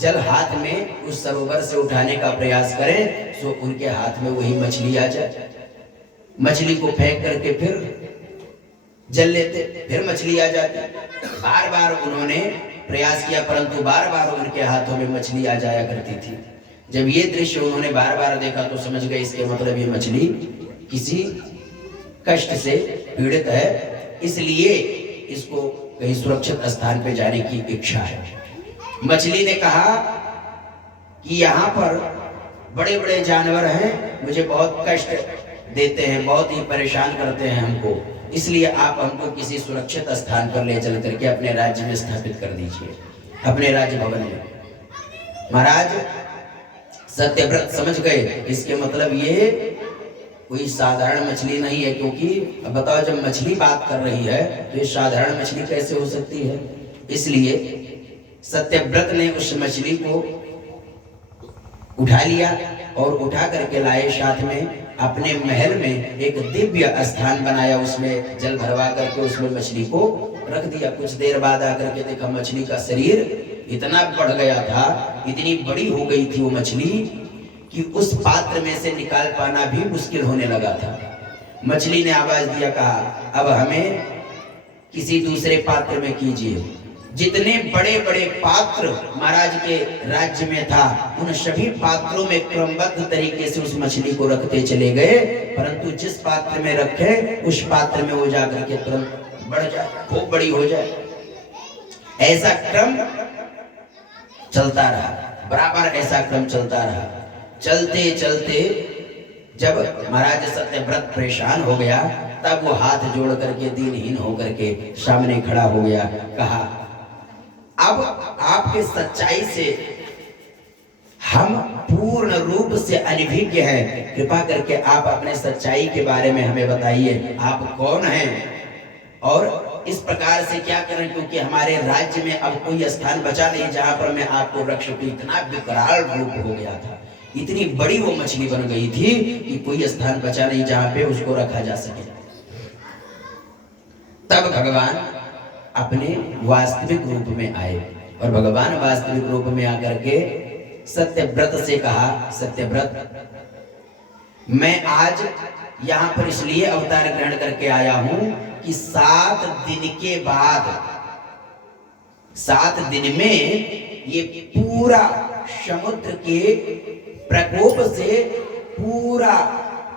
जल हाथ में उस सरोवर से उठाने का प्रयास करें, सो उनके हाथ में वही मछली आ जाए। मछली को फेंक करके फिर जल लेते, फिर मछली आ जाती। बार बार उन्होंने प्रयास किया, परंतु बार बार उनके हाथों में मछली आ जाया करती थी। जब ये दृश्य उन्होंने बार बार देखा तो समझ गए इसके मतलब ये मछली किसी कष्ट से पीड़ित है, इसलिए इसको कहीं सुरक्षित स्थान पे जाने की इच्छा है। मछली ने कहा कि यहाँ पर बड़े बड़े जानवर हैं, मुझे बहुत कष्ट देते हैं, बहुत ही परेशान करते हैं हमको, इसलिए आप हमको किसी सुरक्षित स्थान पर ले चल करके अपने राज्य में स्थापित कर दीजिए, अपने राज्य भवन में। महाराज सत्यव्रत समझ गए इसके मतलब ये कोई साधारण मछली नहीं है, क्योंकि अब बताओ जब मछली बात कर रही है तो ये साधारण मछली कैसे हो सकती है। इसलिए सत्यव्रत ने उस मछली को उठा लिया और उठा करके लाए, साथ में अपने महल में एक दिव्य स्थान बनाया, उसमें जल भरवा करके उसमें मछली को रख दिया। कुछ देर बाद आकर के देखा मछली का शरीर इतना बढ़ गया था, इतनी बड़ी हो गई थी वो मछली कि उस पात्र में से निकाल पाना भी मुश्किल होने लगा था। मछली ने आवाज दिया, कहा अब हमें किसी दूसरे पात्र में कीजिए। जितने बड़े बड़े पात्र महाराज के राज्य में था, उन सभी पात्रों में क्रमबद्ध तरीके से उस मछली को रखते चले गए, परंतु जिस पात्र में रखे उस पात्र में वो जाकर के तुरंत बढ़ जाए, खूब बड़ी हो जाए। ऐसा क्रम चलता रहा, बराबर ऐसा क्रम चलता रहा। चलते चलते जब महाराज सत्यव्रत परेशान हो गया, तब वो हाथ जोड़ करके दीनहीन होकर के सामने खड़ा हो गया। कहा अब आपके सच्चाई से हम पूर्ण रूप से अनभिज्ञ हैं, कृपा करके आप अपने सच्चाई के बारे में हमें बताइए, आप कौन हैं और इस प्रकार से क्या करें, क्योंकि हमारे राज्य में अब कोई स्थान बचा नहीं जहां पर मैं आपको रख सकूं। इतना विकराल रूप हो गया था, इतनी बड़ी वो मछली बन गई थी कि कोई स्थान बचा नहीं जहां पे उसको रखा जा सके। तब भगवान अपने वास्तविक रूप में आए और भगवान वास्तविक रूप में आकर के सत्यव्रत से कहा, सत्यव्रत मैं आज यहाँ पर इसलिए अवतार ग्रहण करके आया हूं कि 7 दिन के बाद, 7 दिन में ये पूरा समुद्र के प्रकोप से पूरा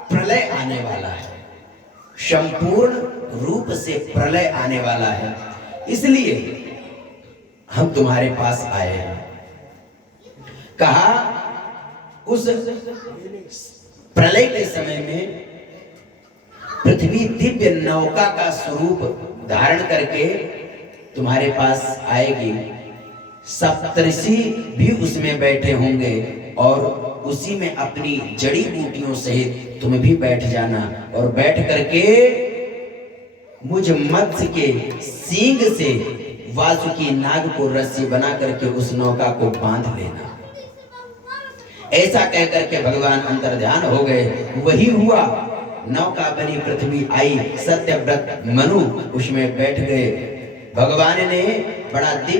प्रलय आने वाला है, संपूर्ण रूप से प्रलय आने वाला है, इसलिए हम तुम्हारे पास आए हैं। कहा उस प्रलय के समय में पृथ्वी दिव्य नौका का स्वरूप धारण करके तुम्हारे पास आएगी, सप्तऋषि भी उसमें बैठे होंगे और उसी में अपनी जड़ी बूटियों सहित तुम भी बैठ जाना और बैठ करके मुझ मत्स्य के सींग से वासुकी नाग को रस्सी बना करके उस नौका को बांध लेना। ऐसा कह करके भगवान अंतर्ध्यान हो गए। वही हुआ, नौका बनी, पृथ्वी आई, सत्यव्रत मनु उसमें बैठ गए। भगवान ने बड़ा